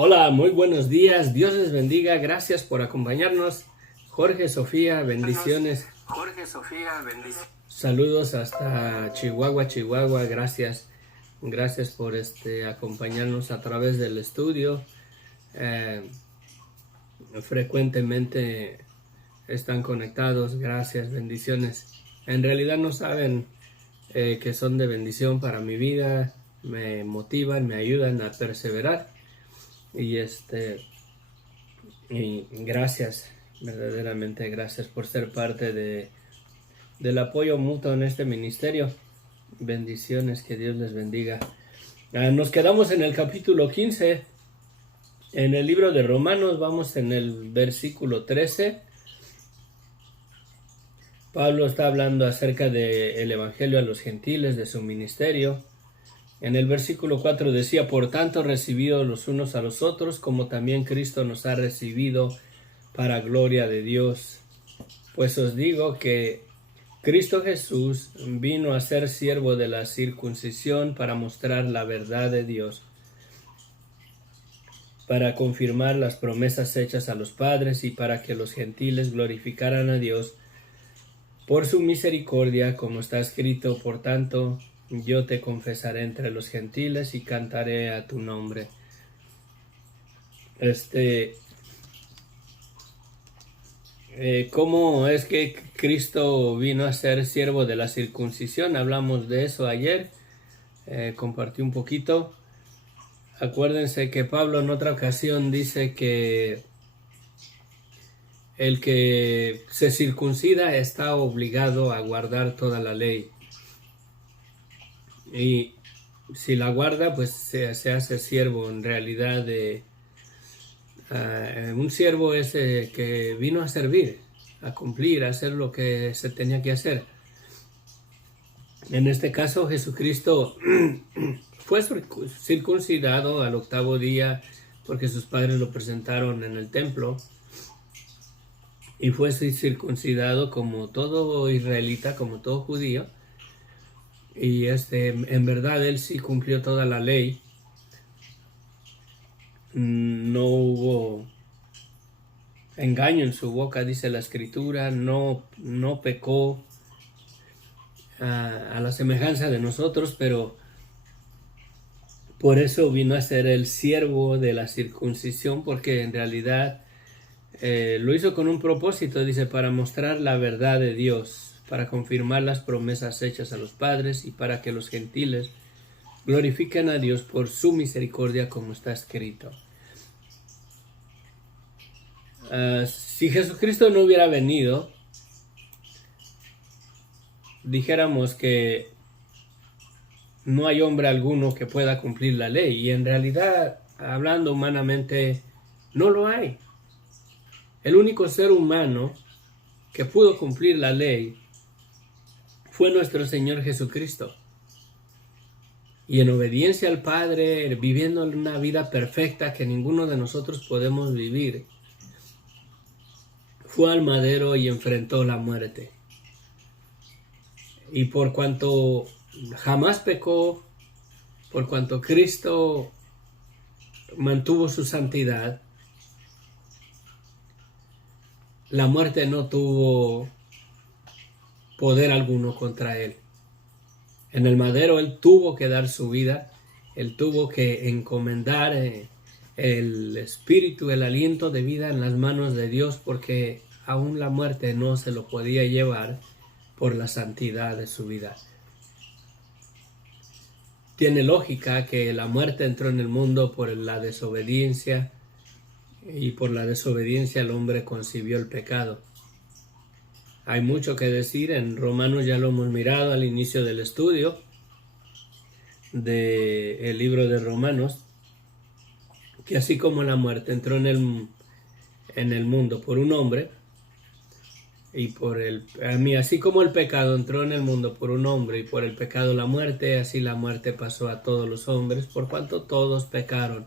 Hola, muy buenos días. Dios les bendiga. Gracias por acompañarnos. Jorge, Sofía, bendiciones. Saludos hasta Chihuahua, Chihuahua. Gracias. Gracias por acompañarnos a través del estudio. Frecuentemente están conectados. Gracias, bendiciones. En realidad no saben que son de bendición para mi vida. Me motivan, me ayudan a perseverar. Y gracias, verdaderamente gracias por ser parte del apoyo mutuo en este ministerio. Bendiciones, que Dios les bendiga. Nos quedamos en el capítulo 15, en el libro de Romanos. Vamos en el versículo 13. Pablo está hablando acerca del evangelio a los gentiles, de su ministerio. En el versículo 4 decía: por tanto, recibidos los unos a los otros, como también Cristo nos ha recibido para gloria de Dios. Pues os digo que Cristo Jesús vino a ser siervo de la circuncisión para mostrar la verdad de Dios, para confirmar las promesas hechas a los padres y para que los gentiles glorificaran a Dios por su misericordia, como está escrito: por tanto, yo te confesaré entre los gentiles y cantaré a tu nombre. ¿Cómo es que Cristo vino a ser siervo de la circuncisión? Hablamos de eso ayer, compartí un poquito. Acuérdense que Pablo en otra ocasión dice que el que se circuncida está obligado a guardar toda la ley. Y si la guarda, pues se hace siervo. En realidad, un siervo es que vino a servir, a cumplir, a hacer lo que se tenía que hacer. En este caso, Jesucristo fue circuncidado al 8º día porque sus padres lo presentaron en el templo, y fue circuncidado como todo israelita, como todo judío. Y en verdad él sí cumplió toda la ley. No hubo engaño en su boca, dice la escritura. No pecó a la semejanza de nosotros, pero por eso vino a ser el siervo de la circuncisión, porque en realidad lo hizo con un propósito, dice, para mostrar la verdad de Dios, para confirmar las promesas hechas a los padres y para que los gentiles glorifiquen a Dios por su misericordia, como está escrito. Si Jesucristo no hubiera venido, dijéramos que no hay hombre alguno que pueda cumplir la ley, y en realidad, hablando humanamente, no lo hay. El único ser humano que pudo cumplir la ley fue nuestro Señor Jesucristo. Y en obediencia al Padre, viviendo una vida perfecta que ninguno de nosotros podemos vivir, fue al madero y enfrentó la muerte. Y por cuanto jamás pecó, por cuanto Cristo mantuvo su santidad, la muerte no tuvo poder alguno contra él. En el madero él tuvo que dar su vida, él tuvo que encomendar el espíritu, el aliento de vida en las manos de Dios, porque aún la muerte no se lo podía llevar por la santidad de su vida. Tiene lógica que la muerte entró en el mundo por la desobediencia, y por la desobediencia el hombre concibió el pecado. Hay mucho que decir. En Romanos ya lo hemos mirado al inicio del estudio del libro de Romanos, que así como la muerte entró en el mundo por un hombre, y así como el pecado entró en el mundo por un hombre y por el pecado la muerte, así la muerte pasó a todos los hombres, por cuanto todos pecaron.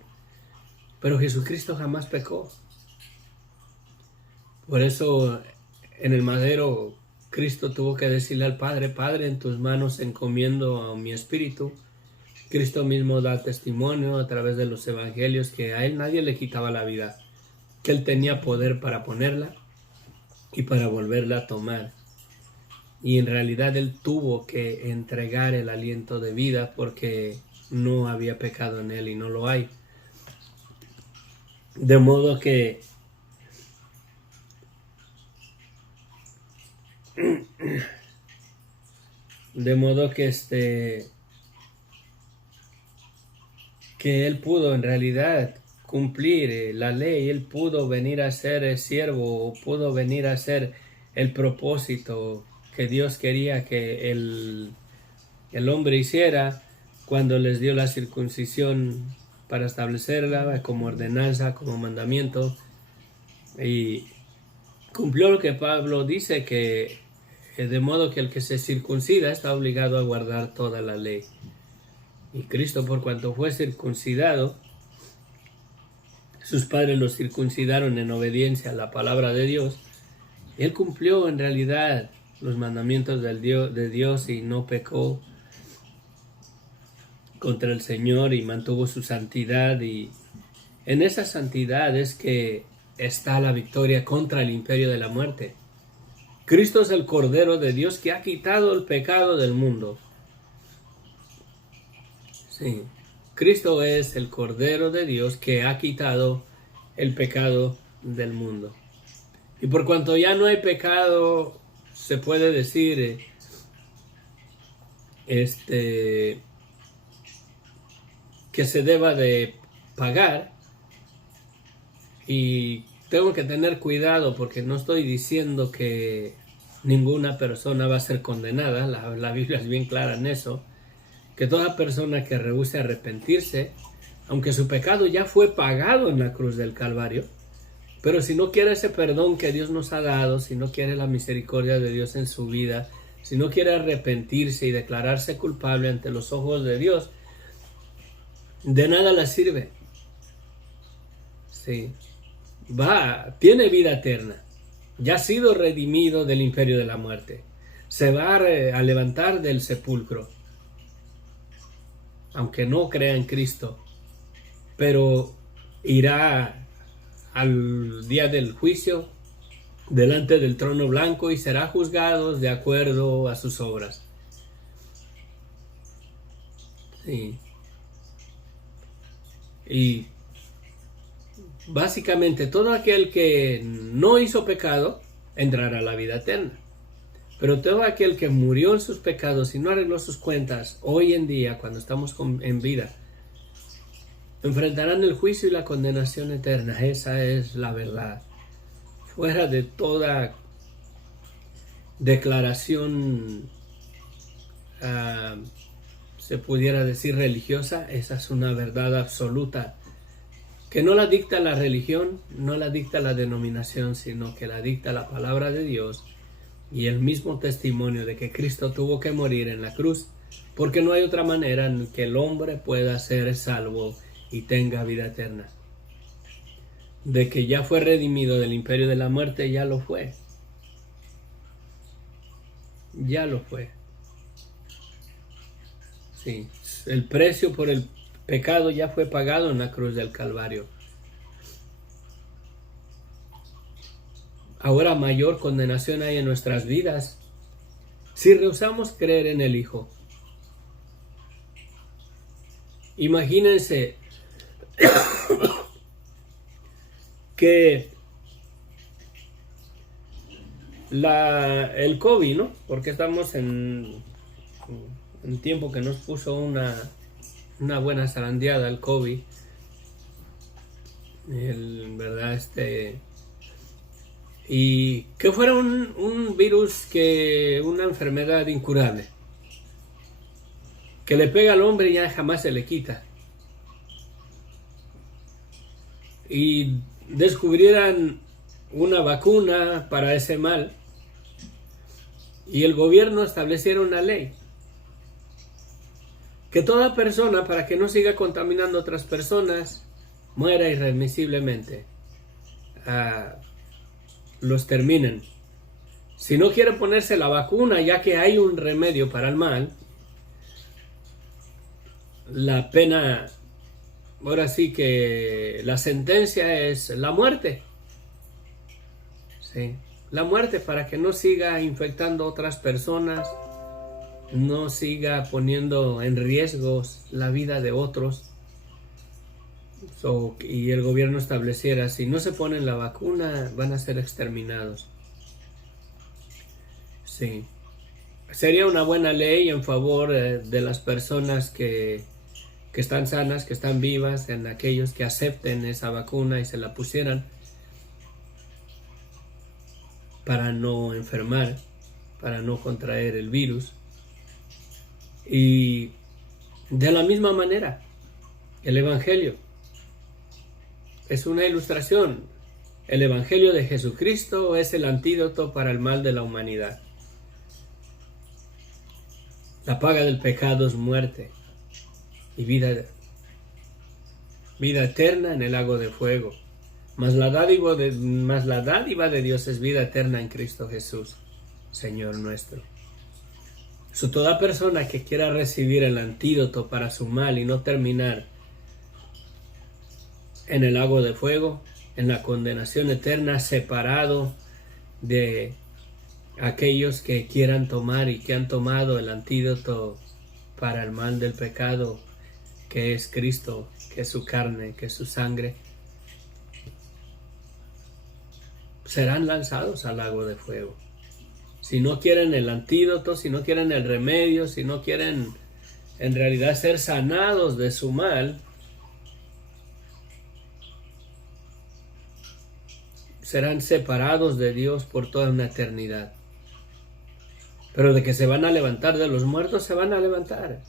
Pero Jesucristo jamás pecó. Por eso en el madero Cristo tuvo que decirle al Padre: Padre, en tus manos encomiendo a mi espíritu. Cristo mismo da testimonio a través de los evangelios que a él nadie le quitaba la vida, que él tenía poder para ponerla y para volverla a tomar. Y en realidad él tuvo que entregar el aliento de vida porque no había pecado en él y no lo hay. De modo que que él pudo en realidad cumplir la ley, él pudo venir a ser siervo, pudo venir a ser el propósito que Dios quería que el hombre hiciera cuando les dio la circuncisión para establecerla como ordenanza, como mandamiento, y cumplió lo que Pablo dice, que de modo que el que se circuncida está obligado a guardar toda la ley. Y Cristo, por cuanto fue circuncidado, sus padres lo circuncidaron en obediencia a la palabra de Dios. Él cumplió en realidad los mandamientos de Dios y no pecó contra el Señor y mantuvo su santidad. Y en esa santidad es que está la victoria contra el imperio de la muerte. Cristo es el Cordero de Dios que ha quitado el pecado del mundo. Sí, Cristo es el Cordero de Dios que ha quitado el pecado del mundo. Y por cuanto ya no hay pecado, se puede decir que se deba de pagar. Y tengo que tener cuidado porque no estoy diciendo que ninguna persona va a ser condenada. La Biblia es bien clara en eso. Que toda persona que rehúse arrepentirse, aunque su pecado ya fue pagado en la cruz del Calvario, pero si no quiere ese perdón que Dios nos ha dado, si no quiere la misericordia de Dios en su vida, si no quiere arrepentirse y declararse culpable ante los ojos de Dios, de nada le sirve. Sí. Tiene vida eterna. Ya ha sido redimido del imperio de la muerte. Se va a levantar del sepulcro, aunque no crea en Cristo, pero irá al día del juicio delante del trono blanco y será juzgado de acuerdo a sus obras. Sí. Y básicamente todo aquel que no hizo pecado entrará a la vida eterna. Pero todo aquel que murió en sus pecados y no arregló sus cuentas, hoy en día, cuando estamos en vida, enfrentarán el juicio y la condenación eterna. Esa es la verdad. Fuera de toda declaración, se pudiera decir religiosa, esa es una verdad absoluta, que no la dicta la religión, no la dicta la denominación, sino que la dicta la palabra de Dios y el mismo testimonio de que Cristo tuvo que morir en la cruz, porque no hay otra manera en que el hombre pueda ser salvo y tenga vida eterna. De que ya fue redimido del imperio de la muerte, ya lo fue. Ya lo fue. Sí, el precio por el pecado ya fue pagado en la cruz del Calvario. Ahora mayor condenación hay en nuestras vidas si rehusamos creer en el Hijo. Imagínense que el COVID, ¿no? Porque estamos en un tiempo que nos puso una buena zarandeada el COVID. ¿Verdad? Y que fuera un virus, una enfermedad incurable, que le pega al hombre y ya jamás se le quita. Y descubrieran una vacuna para ese mal y el gobierno estableciera una ley que toda persona, para que no siga contaminando a otras personas, muera irremisiblemente. Los terminen. Si no quiere ponerse la vacuna, ya que hay un remedio para el mal, la pena, ahora sí que la sentencia es la muerte. Sí, la muerte, para que no siga infectando a otras personas, no siga poniendo en riesgo la vida de otros. Y el gobierno estableciera, si no se ponen la vacuna, van a ser exterminados. Sí. Sería una buena ley en favor de las personas que están sanas, que están vivas, en aquellos que acepten esa vacuna y se la pusieran para no enfermar, para no contraer el virus. Y de la misma manera, el Evangelio es una ilustración. El Evangelio de Jesucristo es el antídoto para el mal de la humanidad. La paga del pecado es muerte y vida eterna en el lago de fuego. Mas la dádiva de Dios es vida eterna en Cristo Jesús, Señor nuestro. Toda persona que quiera recibir el antídoto para su mal y no terminar en el lago de fuego, en la condenación eterna, separado de aquellos que quieran tomar y que han tomado el antídoto para el mal del pecado, que es Cristo, que es su carne, que es su sangre, serán lanzados al lago de fuego. Si no quieren el antídoto, si no quieren el remedio, si no quieren en realidad ser sanados de su mal, serán separados de Dios por toda una eternidad. Pero de que se van a levantar de los muertos, se van a levantar,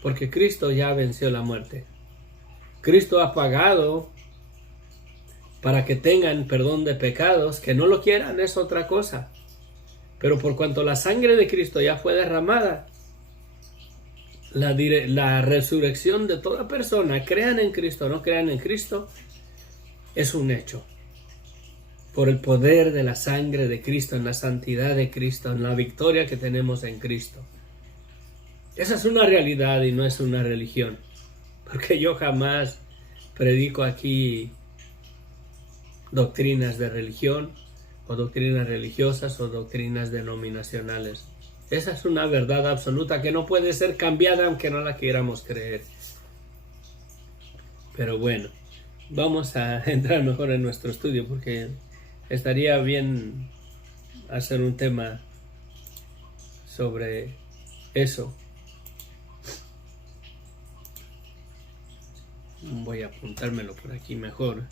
porque Cristo ya venció la muerte. Cristo ha pagado para que tengan perdón de pecados. Que no lo quieran es otra cosa, pero por cuanto la sangre de Cristo ya fue derramada, la resurrección de toda persona, crean en Cristo o no crean en Cristo, es un hecho. Por el poder de la sangre de Cristo, en la santidad de Cristo, en la victoria que tenemos en Cristo. Esa es una realidad y no es una religión. Porque yo jamás predico aquí doctrinas de religión, o doctrinas religiosas, o doctrinas denominacionales. Esa es una verdad absoluta que no puede ser cambiada aunque no la queramos creer. Pero bueno, vamos a entrar mejor en nuestro estudio, porque estaría bien hacer un tema sobre eso. Voy a apuntármelo por aquí mejor.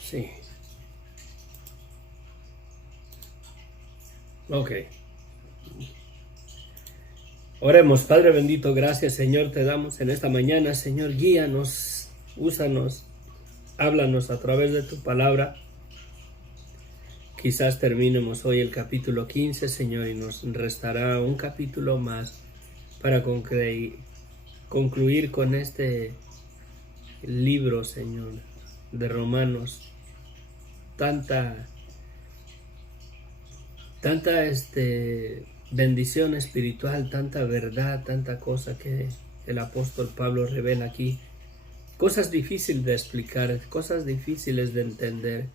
Sí. Ok. Oremos. Padre bendito, gracias Señor te damos en esta mañana. Señor, guíanos, úsanos, háblanos a través de tu palabra. Quizás terminemos hoy el capítulo 15, Señor, y nos restará un capítulo más para concluir con este libro, Señor, de Romanos. Tanta bendición espiritual, tanta verdad, tanta cosa que el apóstol Pablo revela aquí. Cosas difíciles de explicar, cosas difíciles de entender.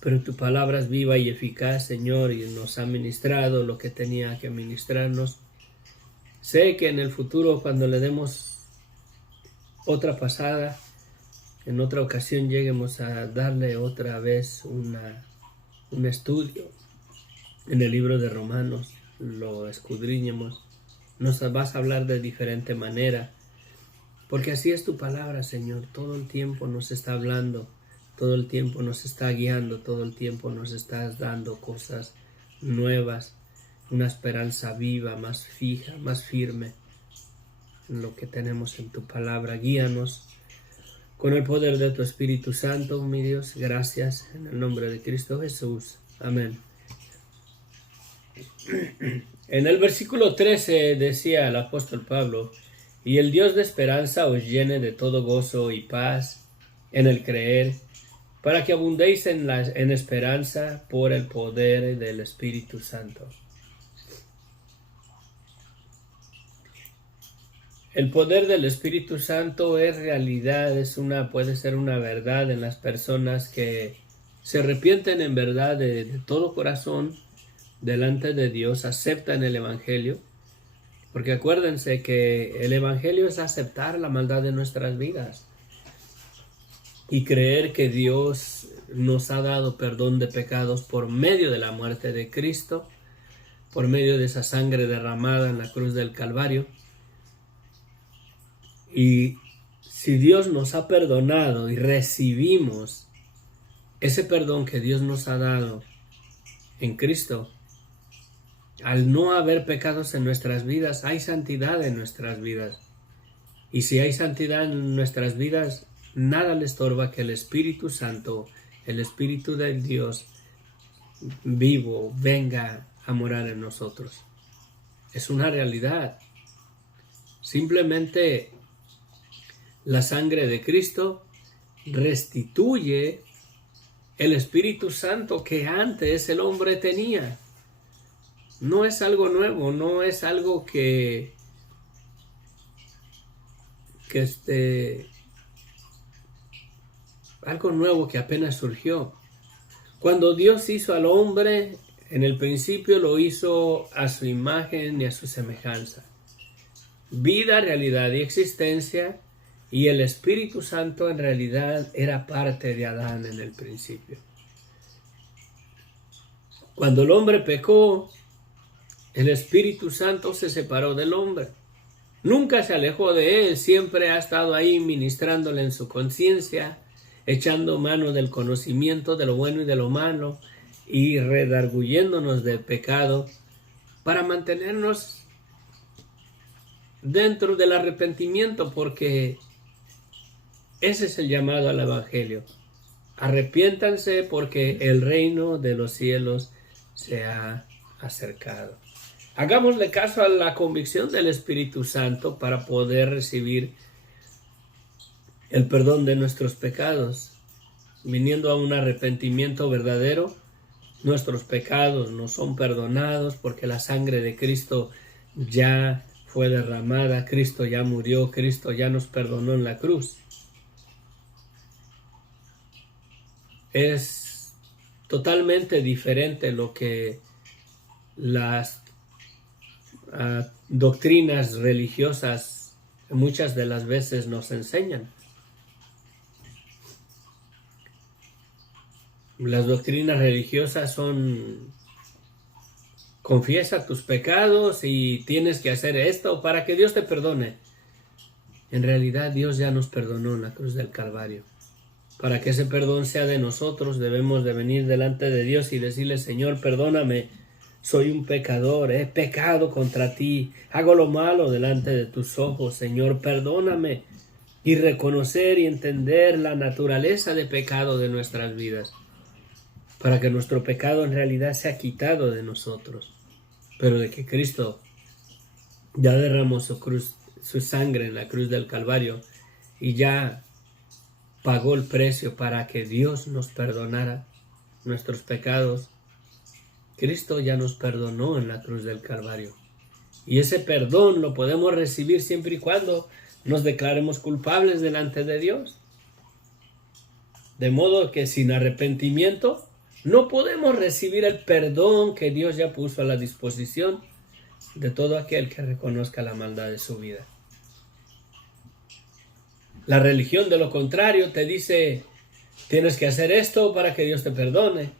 Pero tu palabra es viva y eficaz, Señor, y nos ha ministrado lo que tenía que ministrarnos. Sé que en el futuro, cuando le demos otra pasada, en otra ocasión lleguemos a darle otra vez un estudio en el libro de Romanos, lo escudriñemos, nos vas a hablar de diferente manera, porque así es tu palabra, Señor. Todo el tiempo nos está hablando, todo el tiempo nos está guiando, todo el tiempo nos estás dando cosas nuevas, una esperanza viva, más fija, más firme en lo que tenemos en tu palabra. Guíanos con el poder de tu Espíritu Santo, mi Dios. Gracias en el nombre de Cristo Jesús. Amén. En el versículo 13 decía el apóstol Pablo, y el Dios de esperanza os llene de todo gozo y paz en el creer, para que abundéis en esperanza por el poder del Espíritu Santo. El poder del Espíritu Santo es realidad, puede ser una verdad en las personas que se arrepienten en verdad de todo corazón delante de Dios, aceptan el Evangelio, porque acuérdense que el Evangelio es aceptar la maldad de nuestras vidas y creer que Dios nos ha dado perdón de pecados por medio de la muerte de Cristo, por medio de esa sangre derramada en la cruz del Calvario. Y si Dios nos ha perdonado y recibimos ese perdón que Dios nos ha dado en Cristo, al no haber pecados en nuestras vidas, hay santidad en nuestras vidas. Y si hay santidad en nuestras vidas, nada le estorba que el Espíritu Santo, el Espíritu de Dios vivo, venga a morar en nosotros. Es una realidad. Simplemente la sangre de Cristo restituye el Espíritu Santo que antes el hombre tenía. No es algo nuevo, no es algo algo nuevo que apenas surgió. Cuando Dios hizo al hombre, en el principio lo hizo a su imagen y a su semejanza. Vida, realidad y existencia, y el Espíritu Santo en realidad era parte de Adán en el principio. Cuando el hombre pecó, el Espíritu Santo se separó del hombre. Nunca se alejó de él, siempre ha estado ahí ministrándole en su conciencia, echando mano del conocimiento de lo bueno y de lo malo y redarguyéndonos del pecado para mantenernos dentro del arrepentimiento, porque ese es el llamado al Evangelio. Arrepiéntanse porque el reino de los cielos se ha acercado. Hagámosle caso a la convicción del Espíritu Santo para poder recibir el perdón de nuestros pecados. Viniendo a un arrepentimiento verdadero, nuestros pecados nos son perdonados porque la sangre de Cristo ya fue derramada, Cristo ya murió, Cristo ya nos perdonó en la cruz. Es totalmente diferente lo que las doctrinas religiosas muchas de las veces nos enseñan. Las doctrinas religiosas son: confiesa tus pecados y tienes que hacer esto para que Dios te perdone. En realidad Dios ya nos perdonó en la cruz del Calvario. Para que ese perdón sea de nosotros, debemos de venir delante de Dios y decirle: Señor, perdóname, soy un pecador, he pecado contra ti, hago lo malo delante de tus ojos, Señor, perdóname. Y reconocer y entender la naturaleza de pecado de nuestras vidas, para que nuestro pecado en realidad sea quitado de nosotros, pero de que Cristo ya derramó su sangre en la cruz del Calvario y ya pagó el precio para que Dios nos perdonara nuestros pecados. Cristo ya nos perdonó en la cruz del Calvario. Y ese perdón lo podemos recibir siempre y cuando nos declaremos culpables delante de Dios. De modo que sin arrepentimiento no podemos recibir el perdón que Dios ya puso a la disposición de todo aquel que reconozca la maldad de su vida. La religión, de lo contrario, te dice: tienes que hacer esto para que Dios te perdone.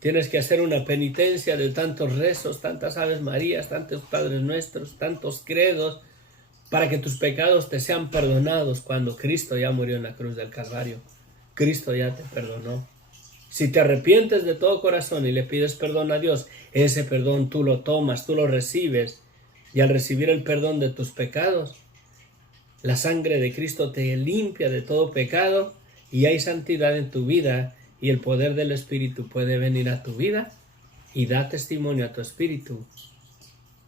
Tienes que hacer una penitencia de tantos rezos, tantas Aves Marías, tantos Padres Nuestros, tantos credos, para que tus pecados te sean perdonados cuando Cristo ya murió en la cruz del Calvario. Cristo ya te perdonó. Si te arrepientes de todo corazón y le pides perdón a Dios, ese perdón tú lo tomas, tú lo recibes. Y al recibir el perdón de tus pecados, la sangre de Cristo te limpia de todo pecado y hay santidad en tu vida y el poder del Espíritu puede venir a tu vida y da testimonio a tu espíritu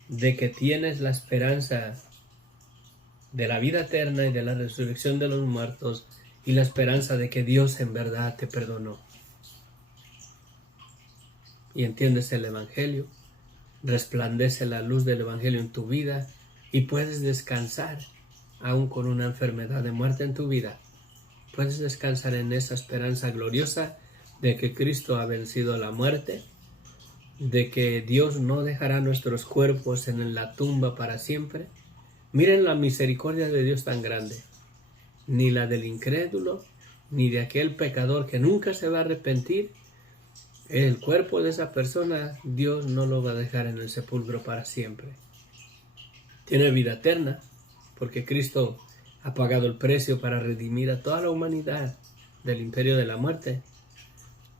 de que tienes la esperanza de la vida eterna y de la resurrección de los muertos y la esperanza de que Dios en verdad te perdonó. Y entiendes el Evangelio, resplandece la luz del Evangelio en tu vida y puedes descansar, aún con una enfermedad de muerte en tu vida. Puedes descansar en esa esperanza gloriosa de que Cristo ha vencido la muerte, de que Dios no dejará nuestros cuerpos en la tumba para siempre. Miren la misericordia de Dios tan grande. Ni la del incrédulo, ni de aquel pecador que nunca se va a arrepentir. El cuerpo de esa persona, Dios no lo va a dejar en el sepulcro para siempre. Tiene vida eterna, porque Cristo ha pagado el precio para redimir a toda la humanidad del imperio de la muerte.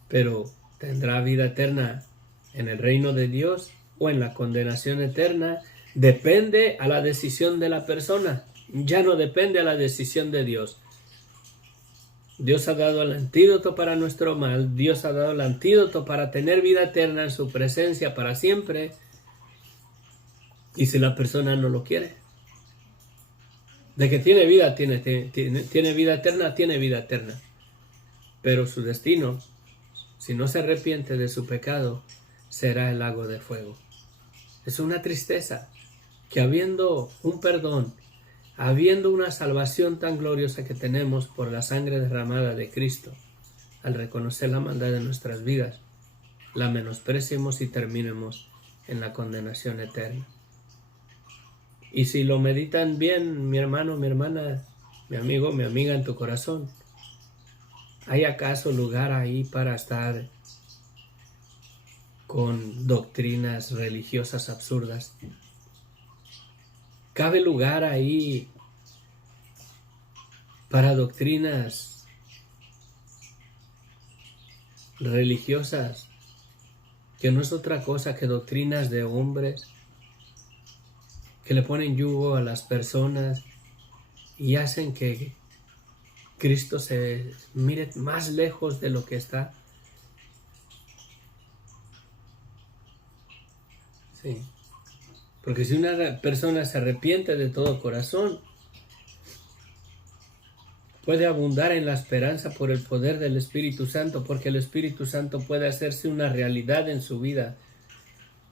Pero tendrá vida eterna en el reino de Dios o en la condenación eterna. Depende a la decisión de la persona. Ya no depende a la decisión de Dios. Dios ha dado el antídoto para nuestro mal. Dios ha dado el antídoto para tener vida eterna en su presencia para siempre. Y si la persona no lo quiere, de que tiene vida, tiene vida eterna, tiene vida eterna. Pero su destino, si no se arrepiente de su pecado, será el lago de fuego. Es una tristeza que habiendo un perdón, habiendo una salvación tan gloriosa que tenemos por la sangre derramada de Cristo, al reconocer la maldad de nuestras vidas, la menospreciemos y terminemos en la condenación eterna. Y si lo meditan bien, mi hermano, mi hermana, mi amigo, mi amiga, en tu corazón, ¿hay acaso lugar ahí para estar con doctrinas religiosas absurdas? ¿Cabe lugar ahí para doctrinas religiosas que no es otra cosa que doctrinas de hombres que le ponen yugo a las personas y hacen que Cristo se mire más lejos de lo que está? Sí. Porque si una persona se arrepiente de todo corazón, puede abundar en la esperanza por el poder del Espíritu Santo, porque el Espíritu Santo puede hacerse una realidad en su vida.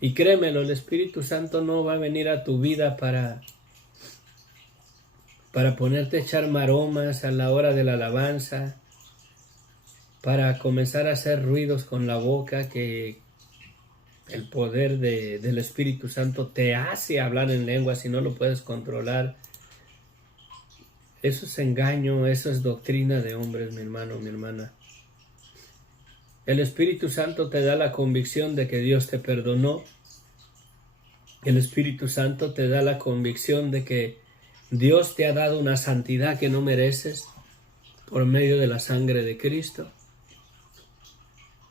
Y créemelo, el Espíritu Santo no va a venir a tu vida para ponerte a echar maromas a la hora de la alabanza, para comenzar a hacer ruidos con la boca, que el poder del Espíritu Santo te hace hablar en lengua si no lo puedes controlar. Eso es engaño, eso es doctrina de hombres, mi hermano, mi hermana. El Espíritu Santo te da la convicción de que Dios te perdonó. El Espíritu Santo te da la convicción de que Dios te ha dado una santidad que no mereces por medio de la sangre de Cristo.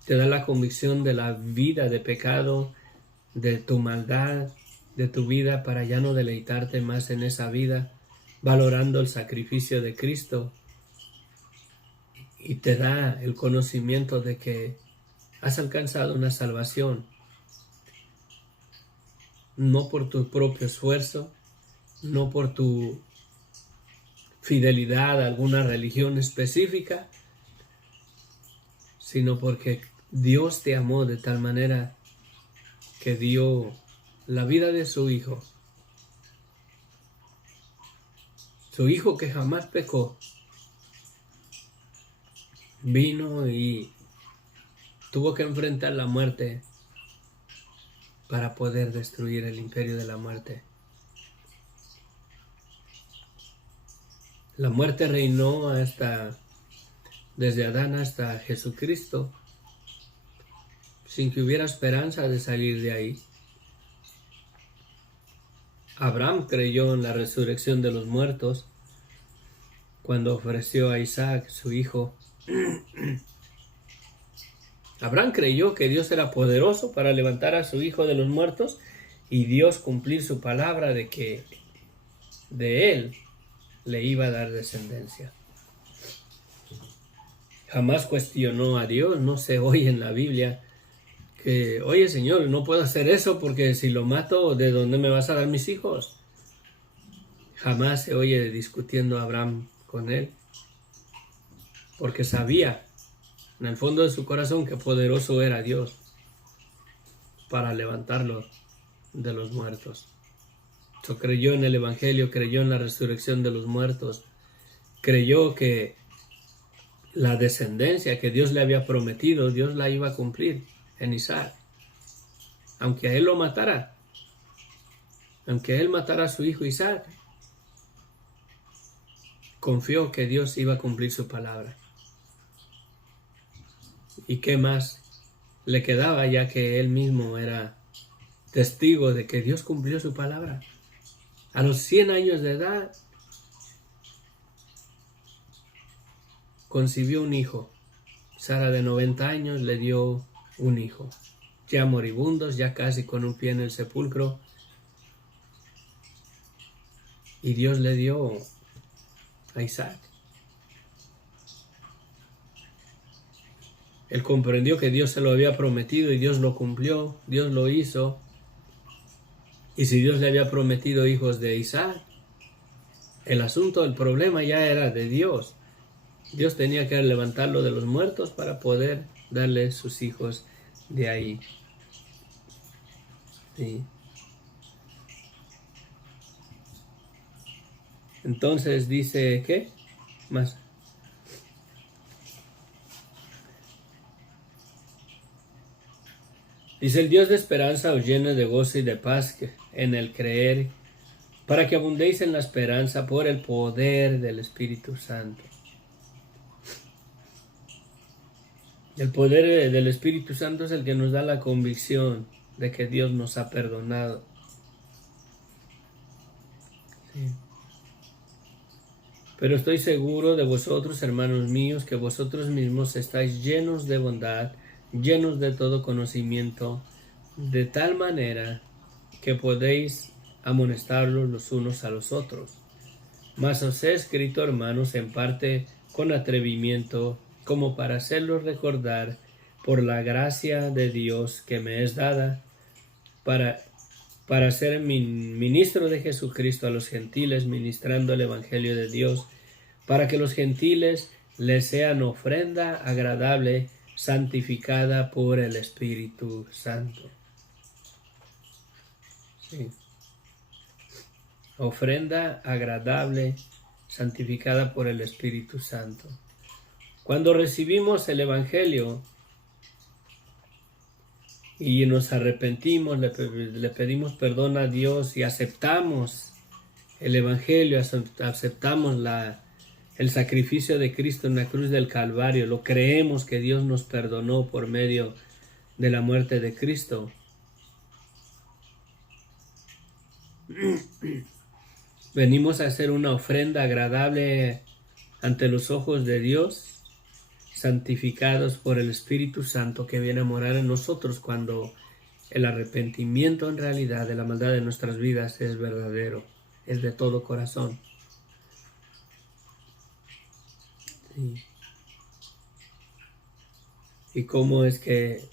Te da la convicción de la vida de pecado, de tu maldad, de tu vida, para ya no deleitarte más en esa vida, valorando el sacrificio de Cristo. Y te da el conocimiento de que has alcanzado una salvación, no por tu propio esfuerzo, no por tu fidelidad a alguna religión específica, sino porque Dios te amó de tal manera que dio la vida de su Hijo que jamás pecó. Vino y tuvo que enfrentar la muerte para poder destruir el imperio de la muerte. La muerte reinó desde Adán hasta Jesucristo, sin que hubiera esperanza de salir de ahí. Abraham creyó en la resurrección de los muertos cuando ofreció a Isaac, su hijo. Abraham creyó que Dios era poderoso para levantar a su hijo de los muertos y Dios cumplir su palabra de que de él le iba a dar descendencia. Jamás cuestionó a Dios. No se oye en la Biblia que, oye Señor, no puedo hacer eso porque si lo mato, ¿de dónde me vas a dar mis hijos? Jamás se oye discutiendo a Abraham con él, porque sabía en el fondo de su corazón que poderoso era Dios para levantarlo de los muertos. Creyó en el Evangelio, creyó en la resurrección de los muertos, creyó que la descendencia que Dios le había prometido, Dios la iba a cumplir en Isaac. Aunque a él lo matara, aunque él matara a su hijo Isaac, confió que Dios iba a cumplir su palabra. ¿Y qué más le quedaba, ya que él mismo era testigo de que Dios cumplió su palabra? A los 100 años de edad, concibió un hijo. Sara, de 90 años, le dio un hijo. Ya moribundos, ya casi con un pie en el sepulcro. Y Dios le dio a Isaac. Él comprendió que Dios se lo había prometido y Dios lo cumplió, Dios lo hizo. Y si Dios le había prometido hijos de Isaac, el asunto, el problema ya era de Dios. Dios tenía que levantarlo de los muertos para poder darle sus hijos de ahí. Sí. Entonces dice, ¿qué? Más. Dice, el Dios de esperanza os llene de gozo y de paz en el creer, para que abundéis en la esperanza por el poder del Espíritu Santo. El poder del Espíritu Santo es el que nos da la convicción de que Dios nos ha perdonado. Sí. Pero estoy seguro de vosotros, hermanos míos, que vosotros mismos estáis llenos de bondad, llenos de todo conocimiento, de tal manera que podéis amonestarlos los unos a los otros. Mas os he escrito, hermanos, en parte con atrevimiento, como para hacerlos recordar por la gracia de Dios que me es dada, para ser ministro de Jesucristo a los gentiles, ministrando el Evangelio de Dios, para que los gentiles les sean ofrenda agradable, santificada por el Espíritu Santo. Sí. Ofrenda agradable, santificada por el Espíritu Santo. Cuando recibimos el Evangelio y nos arrepentimos, le pedimos perdón a Dios y aceptamos el Evangelio, aceptamos el sacrificio de Cristo en la cruz del Calvario, lo creemos que Dios nos perdonó por medio de la muerte de Cristo. Venimos a hacer una ofrenda agradable ante los ojos de Dios, santificados por el Espíritu Santo que viene a morar en nosotros cuando el arrepentimiento en realidad de la maldad de nuestras vidas es verdadero, es de todo corazón. Sí. ¿Y cómo es que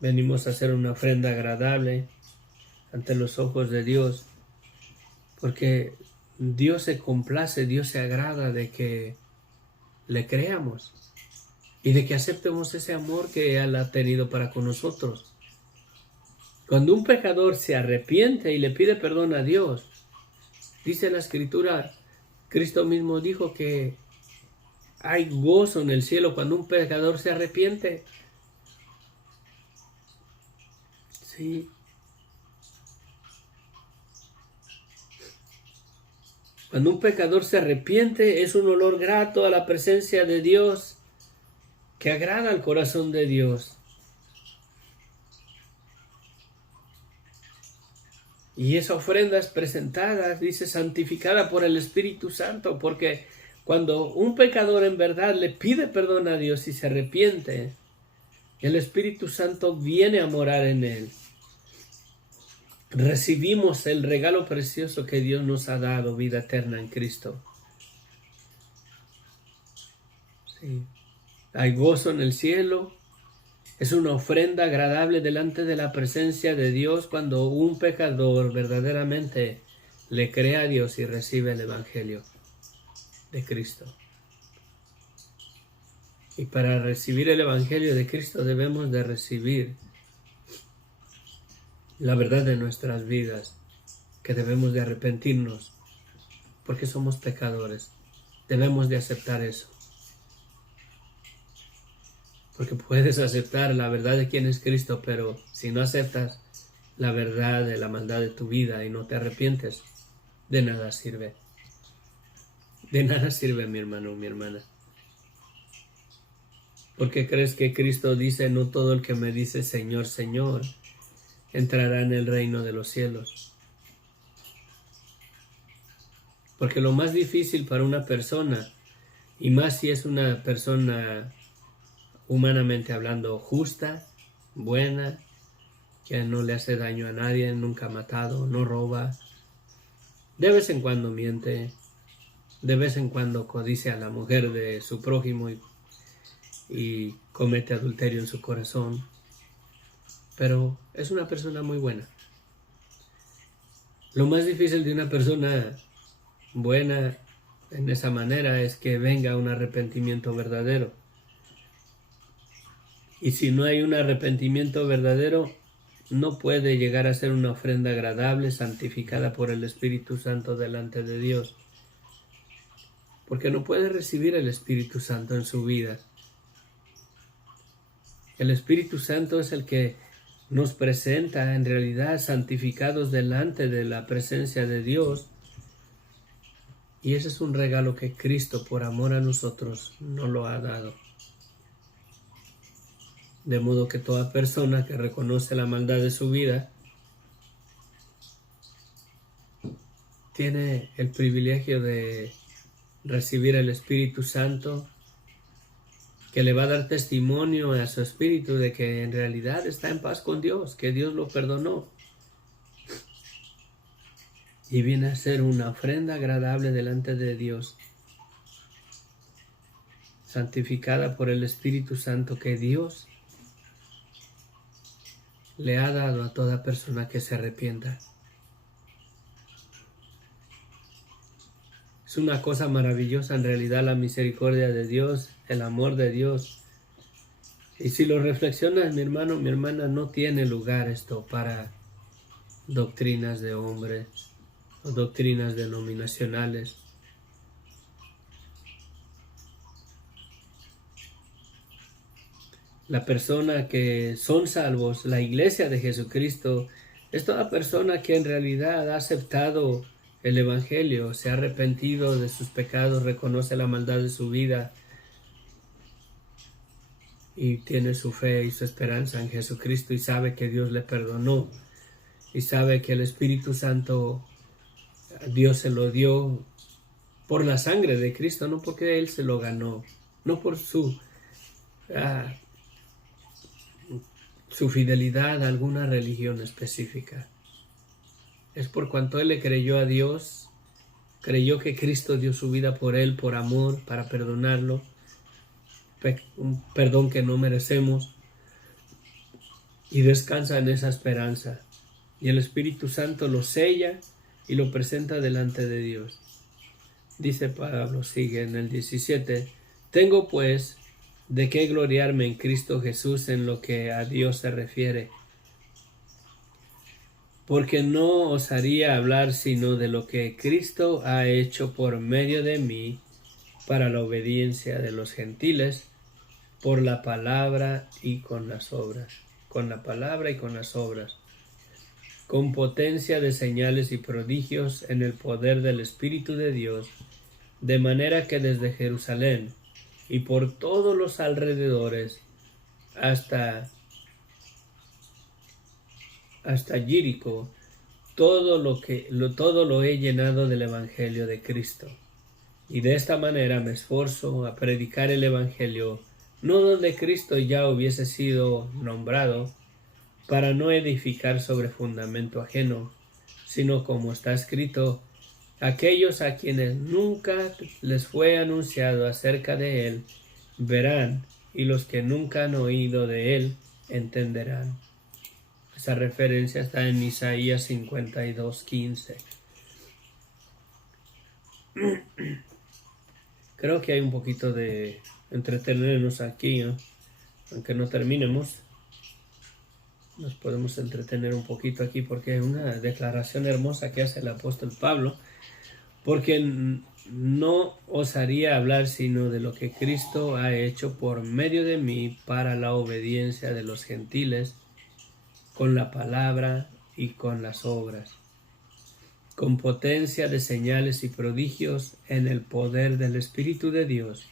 venimos a hacer una ofrenda agradable ante los ojos de Dios? Porque Dios se complace, Dios se agrada de que le creamos y de que aceptemos ese amor que Él ha tenido para con nosotros. Cuando un pecador se arrepiente y le pide perdón a Dios, dice la Escritura, Cristo mismo dijo que hay gozo en el cielo cuando un pecador se arrepiente. Sí. Cuando un pecador se arrepiente, es un olor grato a la presencia de Dios, que agrada al corazón de Dios. Y esa ofrenda es presentada, dice, santificada por el Espíritu Santo, porque cuando un pecador en verdad le pide perdón a Dios y se arrepiente, el Espíritu Santo viene a morar en él. Recibimos el regalo precioso que Dios nos ha dado, vida eterna en Cristo. Sí. Hay gozo en el cielo, Es una ofrenda agradable delante de la presencia de Dios cuando un pecador verdaderamente le cree a Dios y recibe el Evangelio de Cristo. Y para recibir el Evangelio de Cristo debemos de recibir la verdad de nuestras vidas, que debemos de arrepentirnos, porque somos pecadores. Debemos de aceptar eso. Porque puedes aceptar la verdad de quién es Cristo, pero si no aceptas la verdad de la maldad de tu vida y no te arrepientes, de nada sirve. De nada sirve, mi hermano, mi hermana. ¿Por qué crees que Cristo dice, no todo el que me dice Señor, Señor, entrará en el reino de los cielos? Porque lo más difícil para una persona, y más si es una persona humanamente hablando justa, buena, que no le hace daño a nadie, nunca ha matado, no roba, de vez en cuando miente, de vez en cuando codicia a la mujer de su prójimo y comete adulterio en su corazón, pero es una persona muy buena. Lo más difícil de una persona buena en esa manera es que venga un arrepentimiento verdadero. Y si no hay un arrepentimiento verdadero, no puede llegar a ser una ofrenda agradable, santificada por el Espíritu Santo delante de Dios. Porque no puede recibir el Espíritu Santo en su vida. El Espíritu Santo es el que nos presenta en realidad santificados delante de la presencia de Dios. Y ese es un regalo que Cristo, por amor a nosotros, nos lo ha dado. De modo que toda persona que reconoce la maldad de su vida tiene el privilegio de recibir el Espíritu Santo, que le va a dar testimonio a su espíritu de que en realidad está en paz con Dios, que Dios lo perdonó. Y viene a ser una ofrenda agradable delante de Dios, santificada por el Espíritu Santo que Dios le ha dado a toda persona que se arrepienta. Es una cosa maravillosa en realidad la misericordia de Dios, el amor de Dios. Y si lo reflexionas, mi hermano, mi hermana, no tiene lugar esto para doctrinas de hombres o doctrinas denominacionales. La persona que son salvos, la iglesia de Jesucristo, es toda persona que en realidad ha aceptado el Evangelio, se ha arrepentido de sus pecados, reconoce la maldad de su vida y tiene su fe y su esperanza en Jesucristo y sabe que Dios le perdonó y sabe que el Espíritu Santo Dios se lo dio por la sangre de Cristo, no porque Él se lo ganó, no por su fidelidad a alguna religión específica. Es por cuanto Él le creyó a Dios, creyó que Cristo dio su vida por Él, por amor, para perdonarlo, un perdón que no merecemos, y descansa en esa esperanza. Y el Espíritu Santo lo sella y lo presenta delante de Dios. Dice Pablo, sigue en el 17, tengo pues de qué gloriarme en Cristo Jesús en lo que a Dios se refiere, porque no osaría hablar sino de lo que Cristo ha hecho por medio de mí para la obediencia de los gentiles, por la palabra y con las obras, con la palabra y con las obras, con potencia de señales y prodigios en el poder del Espíritu de Dios, de manera que desde Jerusalén y por todos los alrededores hasta Jericó, todo lo he llenado del Evangelio de Cristo. Y de esta manera me esforzo a predicar el Evangelio, no donde Cristo ya hubiese sido nombrado, para no edificar sobre fundamento ajeno, sino como está escrito, aquellos a quienes nunca les fue anunciado acerca de él, verán, y los que nunca han oído de él, entenderán. Esa referencia está en Isaías 52:15. Creo que hay un poquito de entretenernos aquí, ¿no? Aunque no terminemos, nos podemos entretener un poquito aquí porque es una declaración hermosa que hace el apóstol Pablo, porque no osaría hablar sino de lo que Cristo ha hecho por medio de mí para la obediencia de los gentiles, con la palabra y con las obras, con potencia de señales y prodigios en el poder del Espíritu de Dios,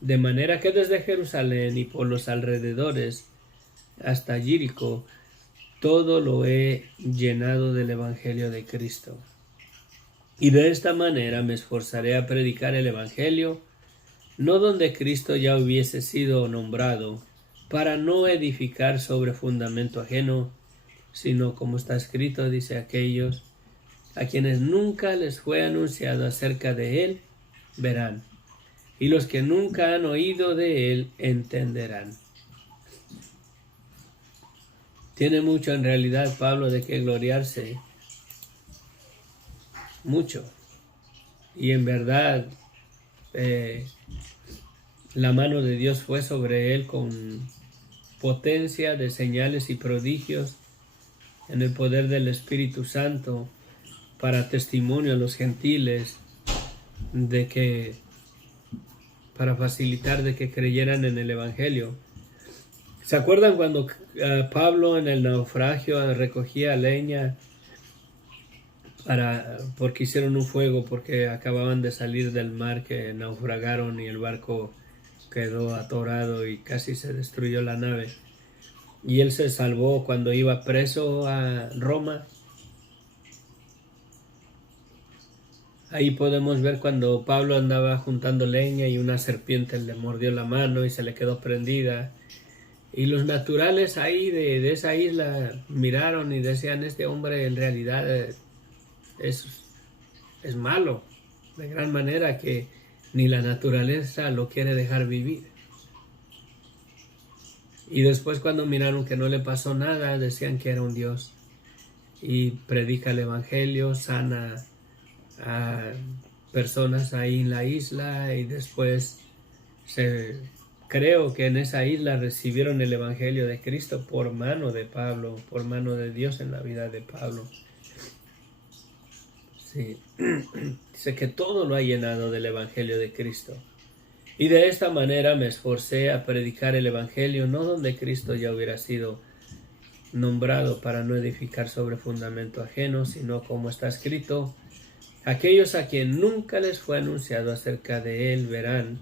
de manera que desde Jerusalén y por los alrededores hasta Jericó, todo lo he llenado del Evangelio de Cristo. Y de esta manera me esforzaré a predicar el Evangelio, no donde Cristo ya hubiese sido nombrado, para no edificar sobre fundamento ajeno, sino como está escrito, dice aquellos a quienes nunca les fue anunciado acerca de él, verán, y los que nunca han oído de él, entenderán. Tiene mucho en realidad Pablo de qué gloriarse, mucho, y en verdad la mano de Dios fue sobre él con potencia de señales y prodigios en el poder del Espíritu Santo, para testimonio a los gentiles, de que para facilitar de que creyeran en el Evangelio. ¿Se acuerdan cuando Pablo en el naufragio recogía leña porque hicieron un fuego, porque acababan de salir del mar, que naufragaron y el barco quedó atorado y casi se destruyó la nave? Y él se salvó cuando iba preso a Roma. Ahí podemos ver cuando Pablo andaba juntando leña y una serpiente le mordió la mano y se le quedó prendida. Y los naturales ahí de esa isla miraron y decían, este hombre en realidad es malo, de gran manera que ni la naturaleza lo quiere dejar vivir. Y después cuando miraron que no le pasó nada, decían que era un Dios. Y predica el Evangelio, sana a personas ahí en la isla, y después creo que en esa isla recibieron el Evangelio de Cristo por mano de Pablo, por mano de Dios en la vida de Pablo. Sí. Dice que todo lo ha llenado del Evangelio de Cristo. Y de esta manera me esforcé a predicar el Evangelio, no donde Cristo ya hubiera sido nombrado, para no edificar sobre fundamento ajeno, sino como está escrito, aquellos a quien nunca les fue anunciado acerca de él verán,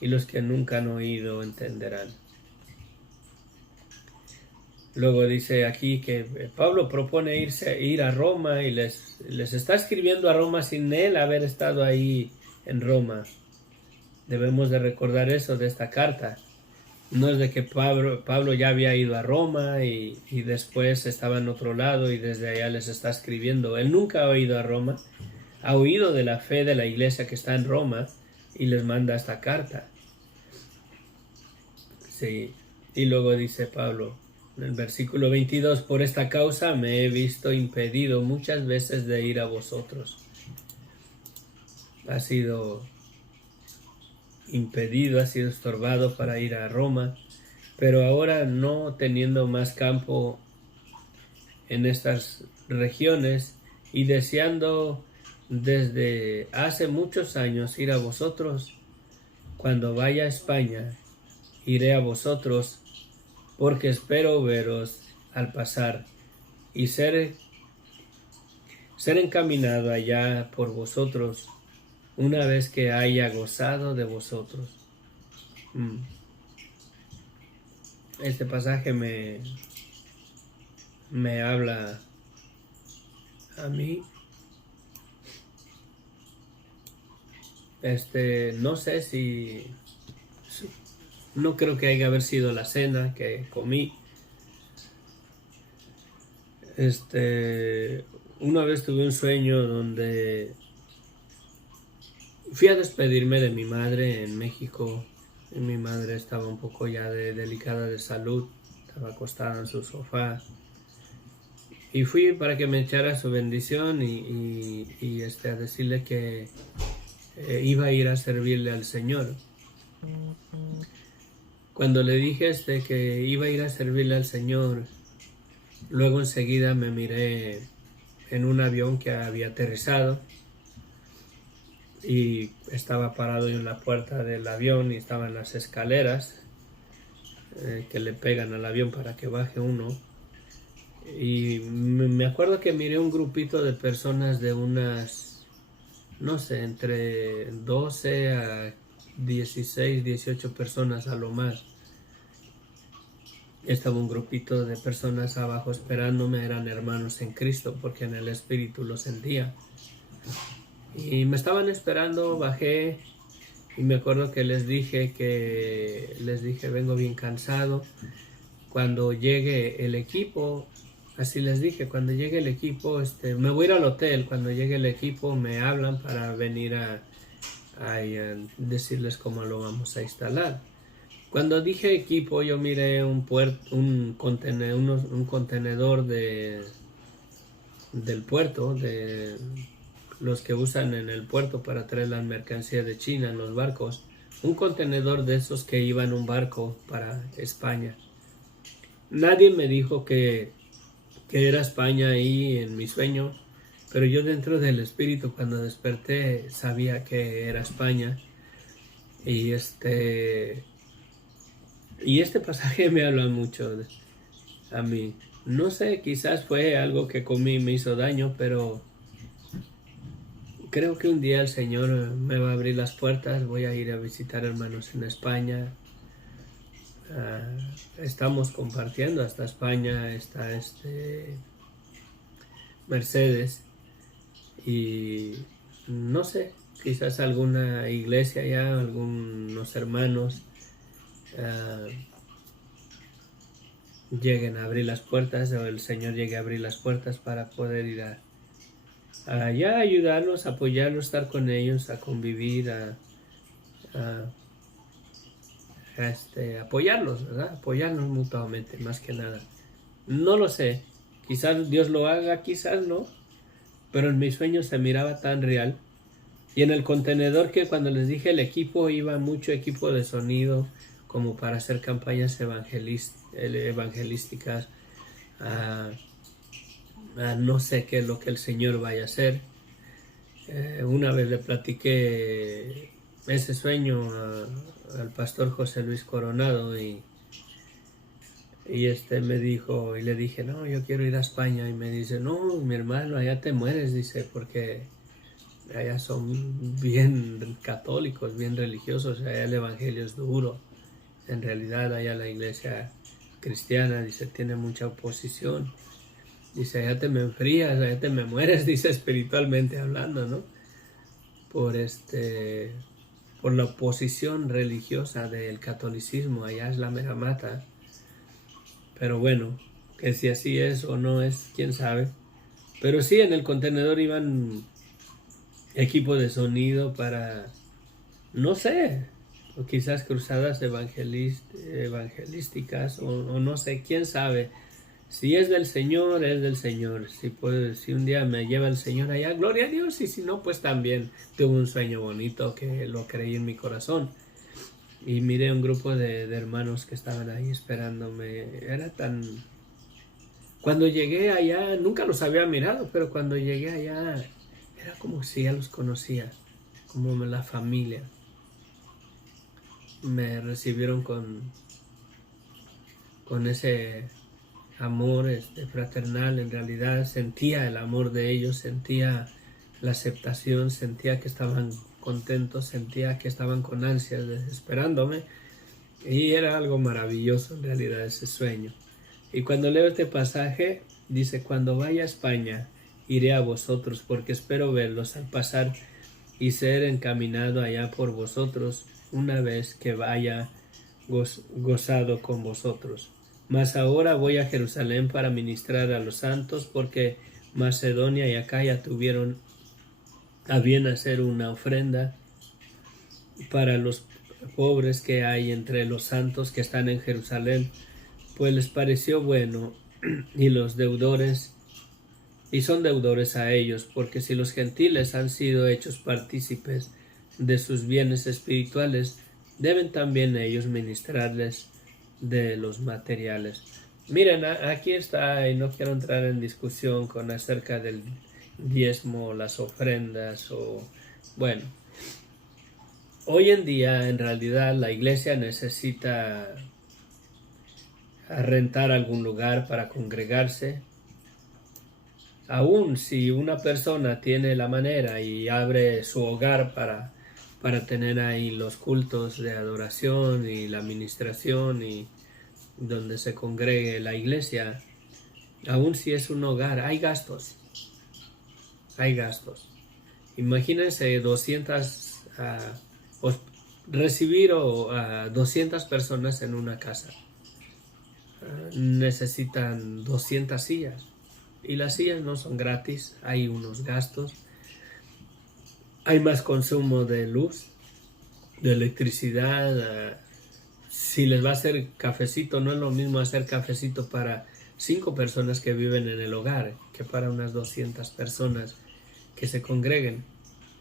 y los que nunca han oído entenderán. Luego dice aquí que Pablo propone ir a Roma, y les está escribiendo a Roma sin él haber estado ahí en Roma. Debemos de recordar eso de esta carta. No es de que Pablo ya había ido a Roma y después estaba en otro lado y desde allá les está escribiendo. Él nunca ha ido a Roma, ha oído de la fe de la iglesia que está en Roma y les manda esta carta. Sí. Y luego dice Pablo en el versículo 22, por esta causa me he visto impedido muchas veces de ir a vosotros. Ha sido impedido, ha sido estorbado para ir a Roma, pero ahora, no teniendo más campo en estas regiones y deseando desde hace muchos años ir a vosotros, cuando vaya a España iré a vosotros, porque espero veros al pasar y ser encaminado allá por vosotros, una vez que haya gozado de vosotros. Este pasaje me habla a mí. No sé si... No creo que haya haber sido la cena que comí. Una vez tuve un sueño donde fui a despedirme de mi madre en México. Y mi madre estaba un poco ya delicada de salud. estaba acostado en su sofá. Y fui para que me echara su bendición y a decirle que iba a ir a servirle al Señor. Cuando le dije que iba a ir a servirle al Señor, luego enseguida me miré en un avión que había aterrizado y estaba parado en la puerta del avión y estaban las escaleras que le pegan al avión para que baje uno. Y me acuerdo que miré un grupito de personas de unas, no sé, entre 12 a 16, 18 personas a lo más. Estaba un grupito de personas abajo esperándome, eran hermanos en Cristo, porque en el Espíritu lo sentía. Y me estaban esperando, bajé y me acuerdo que les dije, vengo bien cansado. Cuando llegue el equipo, así les dije, cuando llegue el equipo, me voy a ir al hotel. Cuando llegue el equipo me hablan para venir a decirles cómo lo vamos a instalar. Cuando dije equipo, yo miré un contenedor del puerto, de los que usan en el puerto para traer las mercancías de China en los barcos. Un contenedor de esos que iba en un barco para España. Nadie me dijo que era España ahí en mi sueño, pero yo dentro del espíritu cuando desperté sabía que era España. Y este pasaje me habla mucho a mí. No sé, quizás fue algo que comí y me hizo daño, pero creo que un día el Señor me va a abrir las puertas. Voy a ir a visitar hermanos en España. Estamos compartiendo hasta España, está Mercedes y no sé, quizás alguna iglesia ya, algunos hermanos lleguen a abrir las puertas o el Señor llegue a abrir las puertas para poder ir allá, ayudarlos, apoyarlos, estar con ellos, a convivir, apoyarlos, ¿verdad? Apoyarnos mutuamente, más que nada. No lo sé, quizás Dios lo haga, quizás no, pero en mis sueños se miraba tan real. Y en el contenedor que cuando les dije el equipo, iba mucho equipo de sonido, como para hacer campañas evangelísticas, no sé qué es lo que el Señor vaya a hacer. Una vez le platiqué ese sueño al pastor José Luis Coronado y me dijo, y le dije, no, yo quiero ir a España. Y me dice, no, mi hermano, allá te mueres, dice, porque allá son bien católicos, bien religiosos, allá el evangelio es duro. En realidad allá la iglesia cristiana, dice, tiene mucha oposición. Dice, allá te me enfrías, allá te me mueres, dice, espiritualmente hablando, ¿no? Por la oposición religiosa del catolicismo, allá es la mera mata. Pero bueno, que si así es o no es, quién sabe. Pero sí, en el contenedor iban equipos de sonido para, no sé, o quizás cruzadas evangelísticas, o no sé, quién sabe. Si es del Señor, es del Señor. Si un día me lleva el Señor allá, gloria a Dios. Y si no, pues también tuve un sueño bonito que lo creí en mi corazón. Y miré un grupo de hermanos que estaban ahí esperándome. Era tan... Cuando llegué allá, nunca los había mirado, pero cuando llegué allá, era como si ya los conocía, como la familia. Me recibieron con ese amor fraternal. En realidad sentía el amor de ellos, sentía la aceptación, sentía que estaban contentos, sentía que estaban con ansias esperándome, y era algo maravilloso en realidad ese sueño. Y cuando leo este pasaje, dice, cuando vaya a España, iré a vosotros, porque espero verlos al pasar y ser encaminado allá por vosotros, una vez que vaya gozado con vosotros. Mas ahora voy a Jerusalén para ministrar a los santos, porque Macedonia y Acaya tuvieron a bien hacer una ofrenda para los pobres que hay entre los santos que están en Jerusalén, pues les pareció bueno, y los deudores, y son deudores a ellos, porque si los gentiles han sido hechos partícipes de sus bienes espirituales, deben también ellos ministrarles de los materiales. Miren, aquí está, y no quiero entrar en discusión con acerca del diezmo, las ofrendas, o bueno, hoy en día en realidad la iglesia necesita rentar algún lugar para congregarse. Aún si una persona tiene la manera y abre su hogar para tener ahí los cultos de adoración y la administración y donde se congregue la iglesia, aún si es un hogar, hay gastos. Hay gastos. Imagínense 200, recibir a 200 personas en una casa. Necesitan 200 sillas. Y las sillas no son gratis, hay unos gastos. Hay más consumo de luz, de electricidad. Si les va a hacer cafecito, no es lo mismo hacer cafecito para 5 personas que viven en el hogar que para unas 200 personas que se congreguen.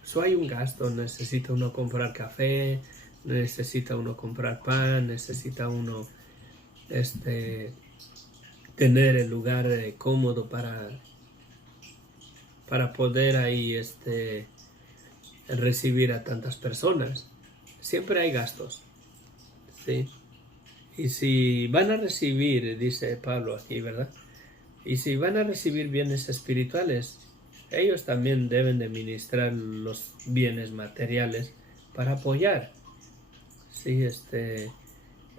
Eso hay un gasto, necesita uno comprar café, necesita uno comprar pan, necesita uno tener el lugar cómodo para poder ahí recibir a tantas personas. Siempre hay gastos, ¿sí? Y si van a recibir, dice Pablo aquí, ¿verdad? Y si van a recibir bienes espirituales, ellos también deben de ministrar los bienes materiales para apoyar. Sí,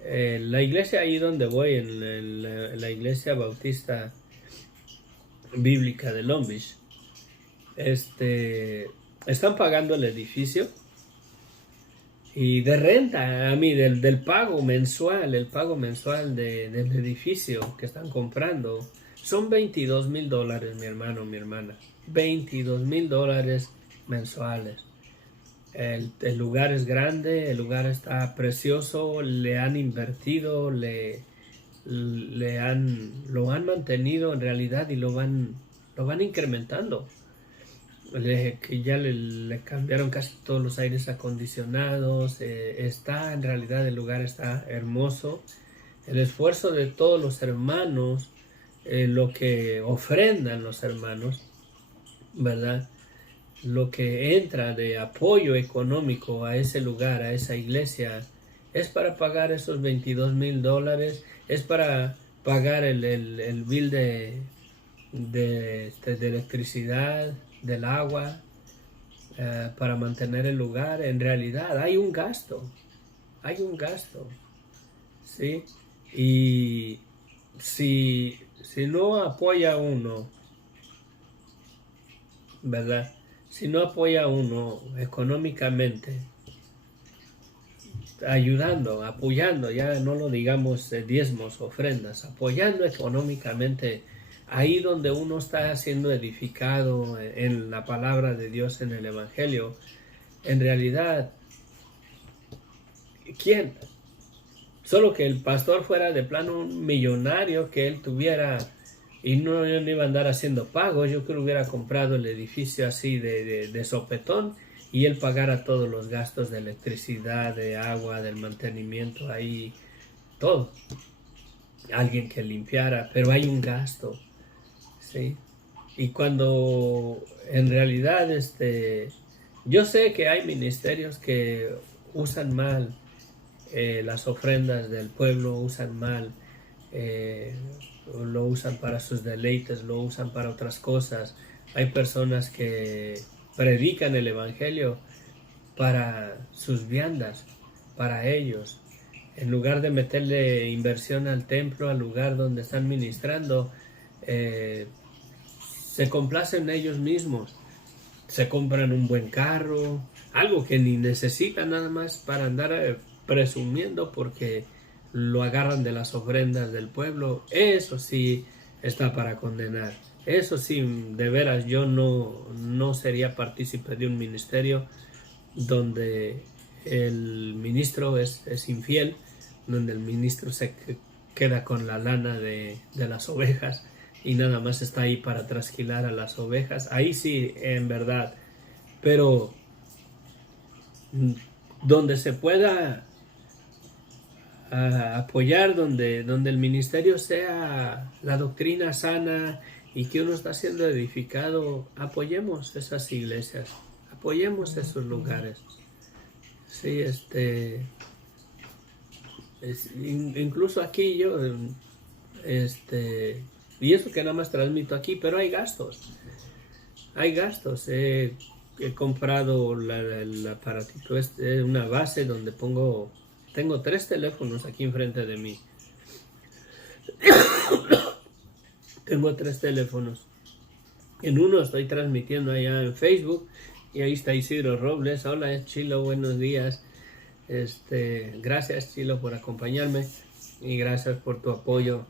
la iglesia ahí donde voy, en la iglesia bautista bíblica de Long Beach, están pagando el edificio y de renta, a mí del pago mensual, el pago mensual del edificio que están comprando son $22,000, mi hermano, mi hermana, $22,000 mensuales. El lugar es grande, el lugar está precioso, le han invertido, lo han mantenido en realidad y lo van incrementando. Que ya le cambiaron casi todos los aires acondicionados, está en realidad el lugar está hermoso. El esfuerzo de todos los hermanos, lo que ofrendan los hermanos, ¿verdad? Lo que entra de apoyo económico a ese lugar, a esa iglesia, es para pagar esos $22,000, es para pagar el bill de electricidad, del agua, para mantener el lugar. En realidad hay un gasto, ¿sí? Y si no apoya uno, ¿verdad? Si no apoya uno económicamente, ayudando, apoyando, ya no lo digamos diezmos, ofrendas, apoyando económicamente, ahí donde uno está siendo edificado en la palabra de Dios, en el Evangelio, en realidad, ¿quién? Solo que el pastor fuera de plano un millonario, que él tuviera, y no iba a andar haciendo pagos. Yo creo que hubiera comprado el edificio así de sopetón y él pagara todos los gastos de electricidad, de agua, del mantenimiento ahí, todo. Alguien que limpiara, pero hay un gasto, ¿sí? Y cuando en realidad yo sé que hay ministerios que usan mal las ofrendas del pueblo, usan mal, lo usan para sus deleites, lo usan para otras cosas. Hay personas que predican el evangelio para sus viandas, para ellos. En lugar de meterle inversión al templo, al lugar donde están ministrando, se complacen ellos mismos. Se compran un buen carro, algo que ni necesitan, nada más para andar presumiendo porque lo agarran de las ofrendas del pueblo. Eso sí está para condenar. Eso sí, de veras, yo no sería partícipe de un ministerio donde el ministro es infiel, donde el ministro se queda con la lana de las ovejas y nada más está ahí para trasquilar a las ovejas. Ahí sí, en verdad. Pero donde se pueda apoyar, donde el ministerio sea la doctrina sana y que uno está siendo edificado, apoyemos esas iglesias, apoyemos esos lugares. Sí, incluso aquí yo, y eso que nada más transmito aquí, pero hay gastos. He comprado el aparatito, una base donde tengo 3 teléfonos aquí enfrente de mí. Tengo 3 teléfonos. En uno estoy transmitiendo allá en Facebook y ahí está Isidro Robles. Hola Chilo, buenos días. Gracias Chilo por acompañarme y gracias por tu apoyo,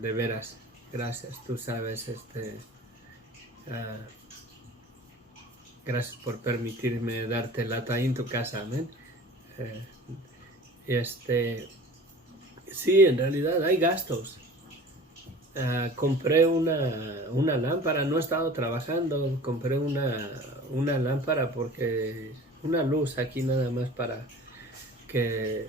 de veras. Gracias, tú sabes, gracias por permitirme darte lata ahí en tu casa, amén. Sí, en realidad hay gastos. Compré una lámpara, no he estado trabajando, compré una lámpara porque una luz aquí nada más para que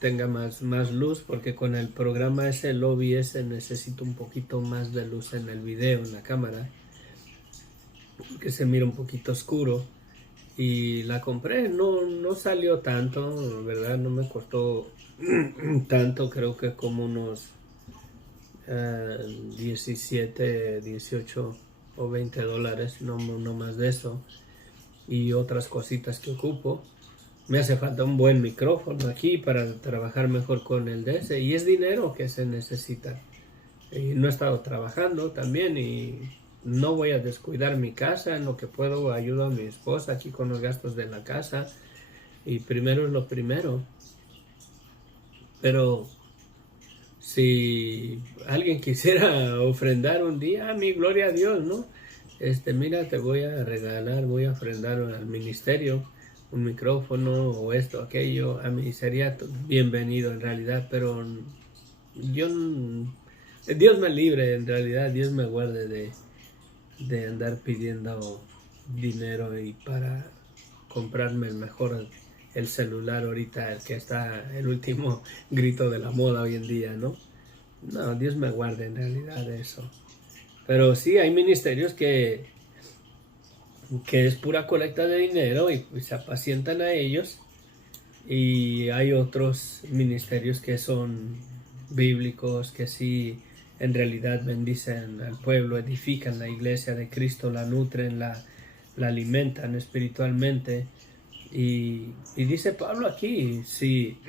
tenga más luz, porque con el programa ese, el OBS, necesito un poquito más de luz en el video, en la cámara, que se mira un poquito oscuro. Y la compré, no salió tanto, ¿verdad? No me costó tanto, creo que como unos 17, 18 o 20 dólares, no más de eso. Y otras cositas que ocupo. Me hace falta un buen micrófono aquí para trabajar mejor con el DS. Y es dinero que se necesita. Y no he estado trabajando también y no voy a descuidar mi casa. En lo que puedo ayudo a mi esposa aquí con los gastos de la casa. Y primero es lo primero. Pero si alguien quisiera ofrendar un día, mi gloria a Dios, ¿no? Mira, te voy a regalar, voy a ofrendar al ministerio un micrófono o esto, aquello. A mí sería bienvenido en realidad, pero Dios me libre, en realidad, Dios me guarde de andar pidiendo dinero y para comprarme el celular ahorita, el que está el último grito de la moda hoy en día, ¿no? No, Dios me guarde en realidad de eso. Pero sí, hay ministerios que es pura colecta de dinero y se apacientan a ellos. Y hay otros ministerios que son bíblicos, que sí en realidad bendicen al pueblo, edifican la iglesia de Cristo, la nutren, la alimentan espiritualmente. Y dice Pablo aquí, si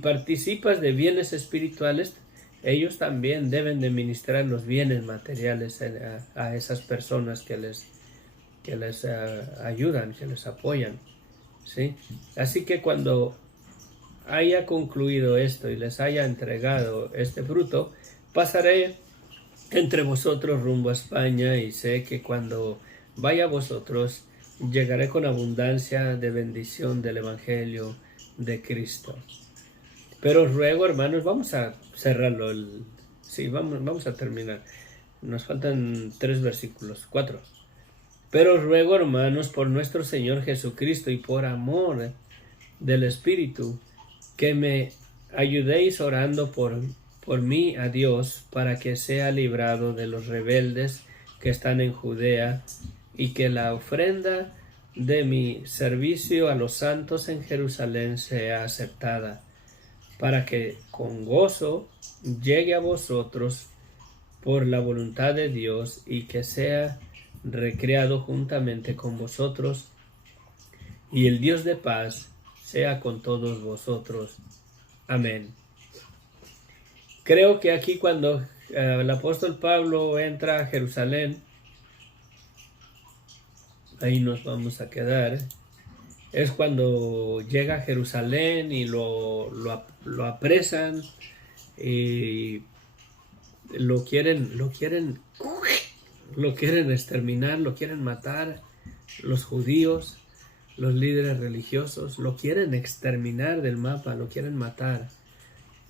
participas de bienes espirituales, ellos también deben de ministrar los bienes materiales a esas personas que les ayudan, que les apoyan, ¿sí? Así que cuando haya concluido esto y les haya entregado este fruto, pasaré entre vosotros rumbo a España y sé que cuando vaya a vosotros llegaré con abundancia de bendición del Evangelio de Cristo. Pero os ruego, hermanos, vamos a cerrarlo. Sí, vamos a terminar. Nos faltan 3 versículos, 4. Pero os ruego, hermanos, por nuestro Señor Jesucristo y por amor del Espíritu, que me ayudéis orando por mí a Dios, para que sea librado de los rebeldes que están en Judea, y que la ofrenda de mi servicio a los santos en Jerusalén sea aceptada, para que con gozo llegue a vosotros por la voluntad de Dios y que sea recreado juntamente con vosotros, y el Dios de paz sea con todos vosotros. Amén. Creo que aquí cuando el apóstol Pablo entra a Jerusalén, ahí nos vamos a quedar, es cuando llega a Jerusalén y lo apresan y lo quieren exterminar, lo quieren matar los judíos, los líderes religiosos lo quieren exterminar del mapa, lo quieren matar.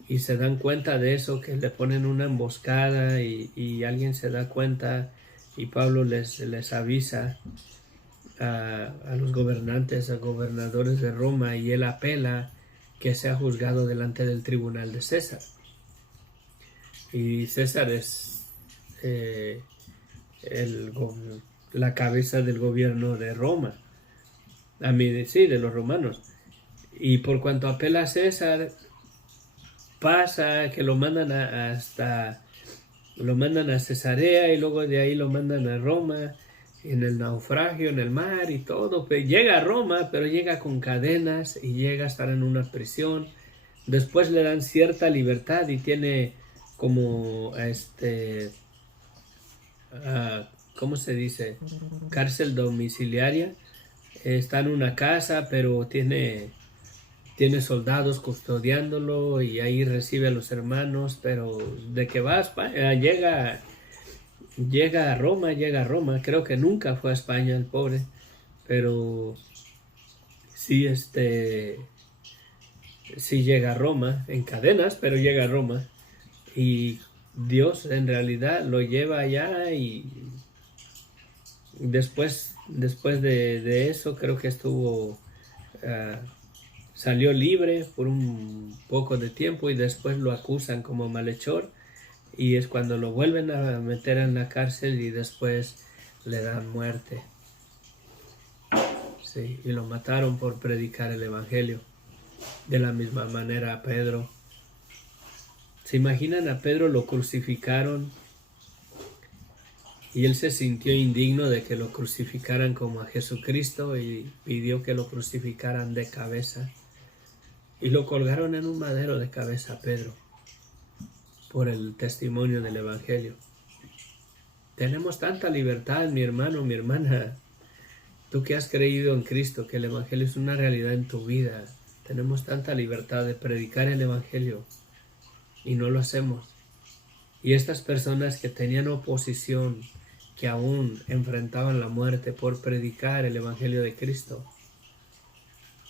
Y se dan cuenta de eso, que le ponen una emboscada y alguien se da cuenta y Pablo les avisa a los gobernantes, a gobernadores de Roma, y él apela que sea juzgado delante del tribunal de César. Y César es la cabeza del gobierno de Roma, sí, de los romanos. Y por cuanto apela a César, pasa que lo mandan a Cesarea y luego de ahí lo mandan a Roma en el naufragio, en el mar y todo. Pues llega a Roma, pero llega con cadenas y llega a estar en una prisión. Después le dan cierta libertad y tiene como ¿cómo se dice? Cárcel domiciliaria. Está en una casa, pero tiene soldados custodiándolo y ahí recibe a los hermanos, pero de que va a España, llega a Roma, creo que nunca fue a España el pobre, pero sí, sí llega a Roma, en cadenas, pero llega a Roma, y Dios en realidad lo lleva allá, y después de eso creo que salió libre por un poco de tiempo y después lo acusan como malhechor y es cuando lo vuelven a meter en la cárcel y después le dan muerte. Sí, y lo mataron por predicar el evangelio. De la misma manera a Pedro. ¿Se imaginan? A Pedro lo crucificaron y él se sintió indigno de que lo crucificaran como a Jesucristo y pidió que lo crucificaran de cabeza. Y lo colgaron en un madero de cabeza a Pedro por el testimonio del evangelio. Tenemos tanta libertad, mi hermano, mi hermana. Tú que has creído en Cristo, que el evangelio es una realidad en tu vida. Tenemos tanta libertad de predicar el evangelio y no lo hacemos. Y estas personas que tenían oposición, que aún enfrentaban la muerte por predicar el evangelio de Cristo,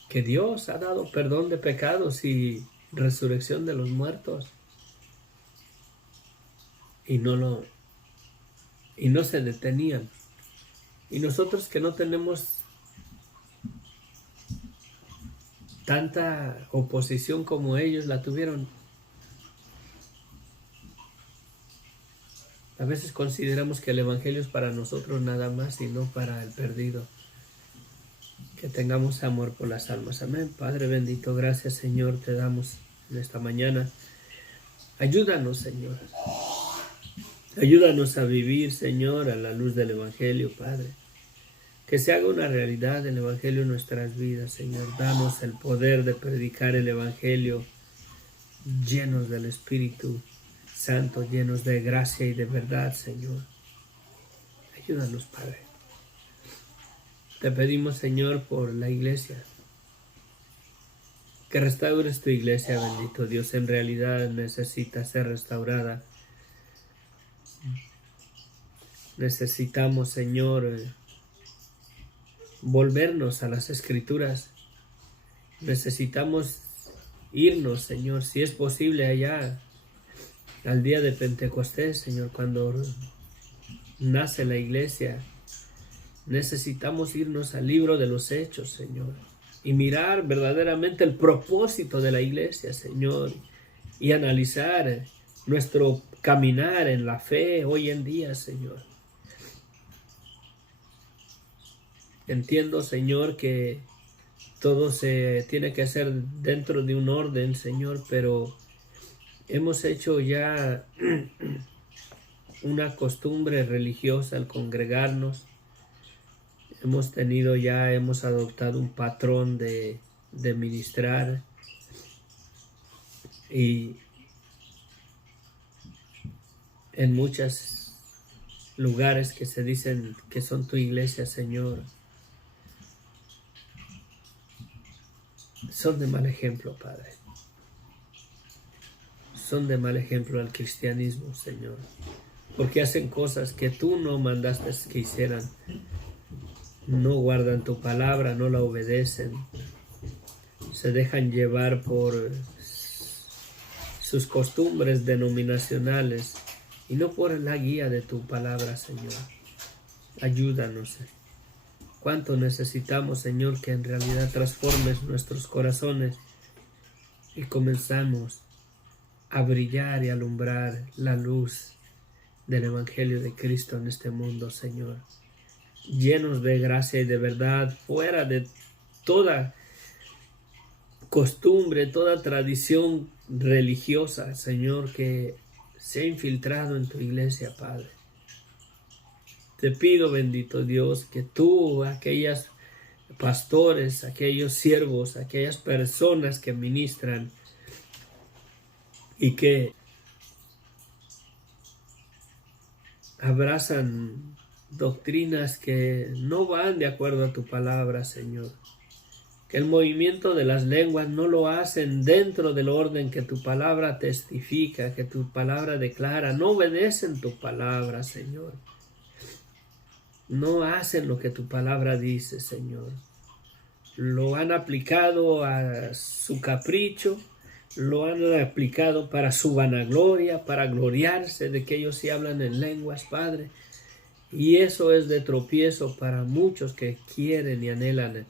que Dios ha dado perdón de pecados y resurrección de los muertos, y no se detenían. Y nosotros que no tenemos tanta oposición como ellos la tuvieron, a veces consideramos que el evangelio es para nosotros nada más y no para el perdido. Que tengamos amor por las almas. Amén. Padre bendito, gracias Señor, te damos en esta mañana. Ayúdanos, Señor. Ayúdanos a vivir, Señor, a la luz del evangelio, Padre. Que se haga una realidad el evangelio en nuestras vidas, Señor. Danos el poder de predicar el evangelio llenos del Espíritu Santo, llenos de gracia y de verdad, Señor. Ayúdanos, Padre. Te pedimos, Señor, por la iglesia. Que restaures tu iglesia, bendito Dios. En realidad necesita ser restaurada. Necesitamos, Señor, volvernos a las Escrituras. Necesitamos irnos, Señor, si es posible, allá al día de Pentecostés, Señor, cuando nace la iglesia. Necesitamos irnos al libro de los Hechos, Señor, y mirar verdaderamente el propósito de la iglesia, Señor, y analizar nuestro caminar en la fe hoy en día, Señor. Entiendo, Señor, que todo se tiene que hacer dentro de un orden, Señor, pero hemos hecho ya una costumbre religiosa al congregarnos. Hemos adoptado un patrón de ministrar, y en muchos lugares que se dicen que son tu iglesia, Señor, son de mal ejemplo, Padre. Son de mal ejemplo al cristianismo, Señor, porque hacen cosas que tú no mandaste que hicieran. no guardan tu palabra, no la obedecen, se dejan llevar por sus costumbres denominacionales y no por la guía de tu palabra, Señor. Ayúdanos. Cuánto necesitamos, Señor, que en realidad transformes nuestros corazones y comenzamos a brillar y alumbrar la luz del Evangelio de Cristo en este mundo, Señor. Llenos de gracia y de verdad, fuera de toda costumbre, toda tradición religiosa, Señor, que se ha infiltrado en tu iglesia, Padre. Te pido, bendito Dios, que tú, aquellos pastores, aquellos siervos, aquellas personas que ministran y que abrazan doctrinas que no van de acuerdo a tu palabra, Señor. Que el movimiento de las lenguas no lo hacen dentro del orden que tu palabra testifica, que tu palabra declara. No obedecen tu palabra, Señor. No hacen lo que tu palabra dice, Señor. Lo han aplicado a su capricho, lo han aplicado para su vanagloria, para gloriarse de que ellos sí hablan en lenguas, Padre. Y eso es de tropiezo para muchos que quieren y anhelan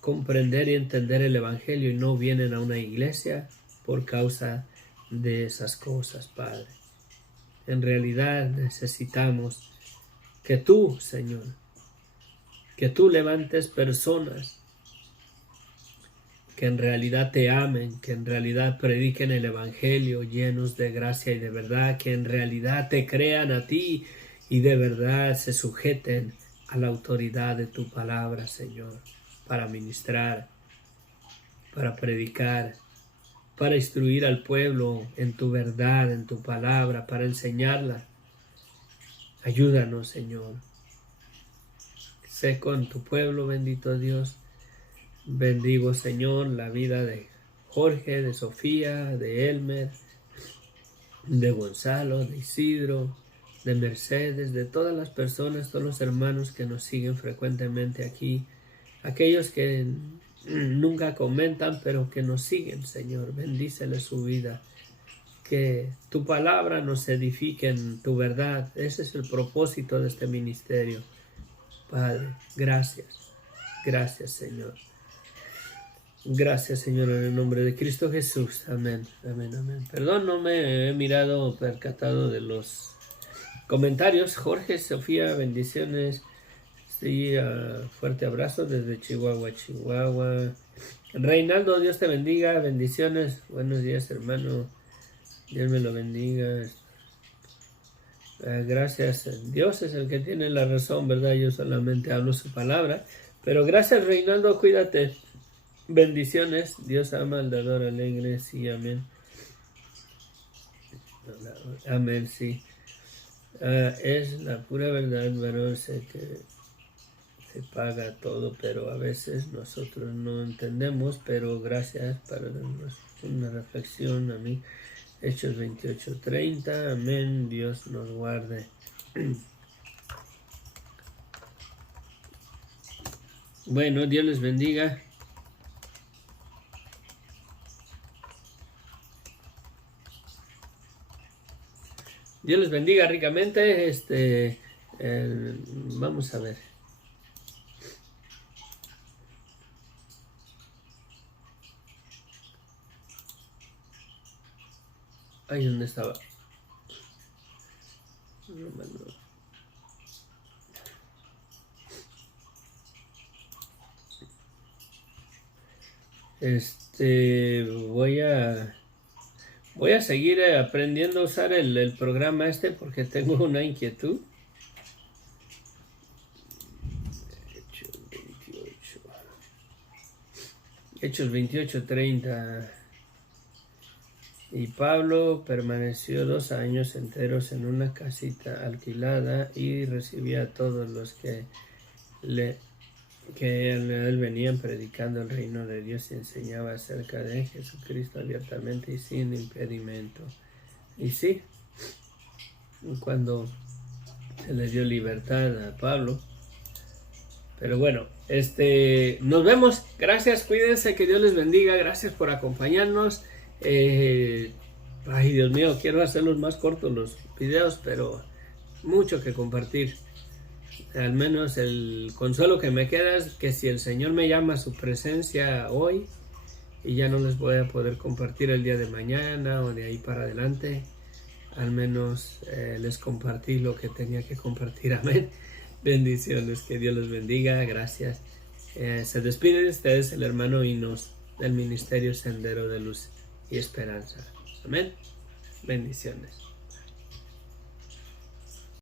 comprender y entender el Evangelio y no vienen a una iglesia por causa de esas cosas, Padre. En realidad necesitamos que tú, Señor, que tú levantes personas que en realidad te amen, que en realidad prediquen el Evangelio llenos de gracia y de verdad, que en realidad te crean a ti y de verdad se sujeten a la autoridad de tu palabra, Señor, para ministrar, para predicar, para instruir al pueblo en tu verdad, en tu palabra, para enseñarla. Ayúdanos, Señor. Sé con tu pueblo, bendito Dios. Bendigo, Señor, la vida de Jorge, de Sofía, de Elmer, de Gonzalo, de Isidro, de Mercedes, de todas las personas, todos los hermanos que nos siguen frecuentemente aquí, aquellos que nunca comentan, pero que nos siguen, Señor. Bendíceles su vida. Que tu palabra nos edifique en tu verdad. Ese es el propósito de este ministerio. Padre, gracias. Gracias, Señor. Gracias, Señor, en el nombre de Cristo Jesús. Amén, amén, amén. Perdón, no me he percatado de los comentarios. Jorge, Sofía, bendiciones. Sí, fuerte abrazo desde Chihuahua, Chihuahua. Reinaldo, Dios te bendiga, bendiciones. Buenos días, hermano. Dios me lo bendiga. Gracias. Dios es el que tiene la razón, ¿verdad? Yo solamente hablo su palabra. Pero gracias, Reinaldo, cuídate. Bendiciones. Dios ama al dador alegre. Sí, amén. Amén, sí. Es la pura verdad, varón, sé que se paga todo, pero a veces nosotros no entendemos, pero gracias para darnos una reflexión a mí. Hechos 28:30, amén, Dios nos guarde. Bueno, Dios les bendiga. Dios les bendiga ricamente. Vamos a ver. Ahí donde estaba. Voy a seguir aprendiendo a usar el programa porque tengo una inquietud. Hechos 28:30. Y Pablo permaneció 2 años enteros en una casita alquilada y recibía a todos los que él venían predicando el reino de Dios y enseñaba acerca de Jesucristo abiertamente y sin impedimento. Y sí, cuando se le dio libertad a Pablo, Pero bueno, nos vemos. Gracias, cuídense, que Dios les bendiga. Gracias por acompañarnos. Ay, Dios mío, quiero hacerlos más cortos los videos, pero mucho que compartir. Al menos el consuelo que me queda es que si el Señor me llama a su presencia hoy y ya no les voy a poder compartir el día de mañana o de ahí para adelante, al menos les compartí lo que tenía que compartir. Amén. Bendiciones, que Dios los bendiga. Gracias. Se despide de ustedes el hermano Inos del Ministerio Sendero de Luz y Esperanza. Amén. Bendiciones.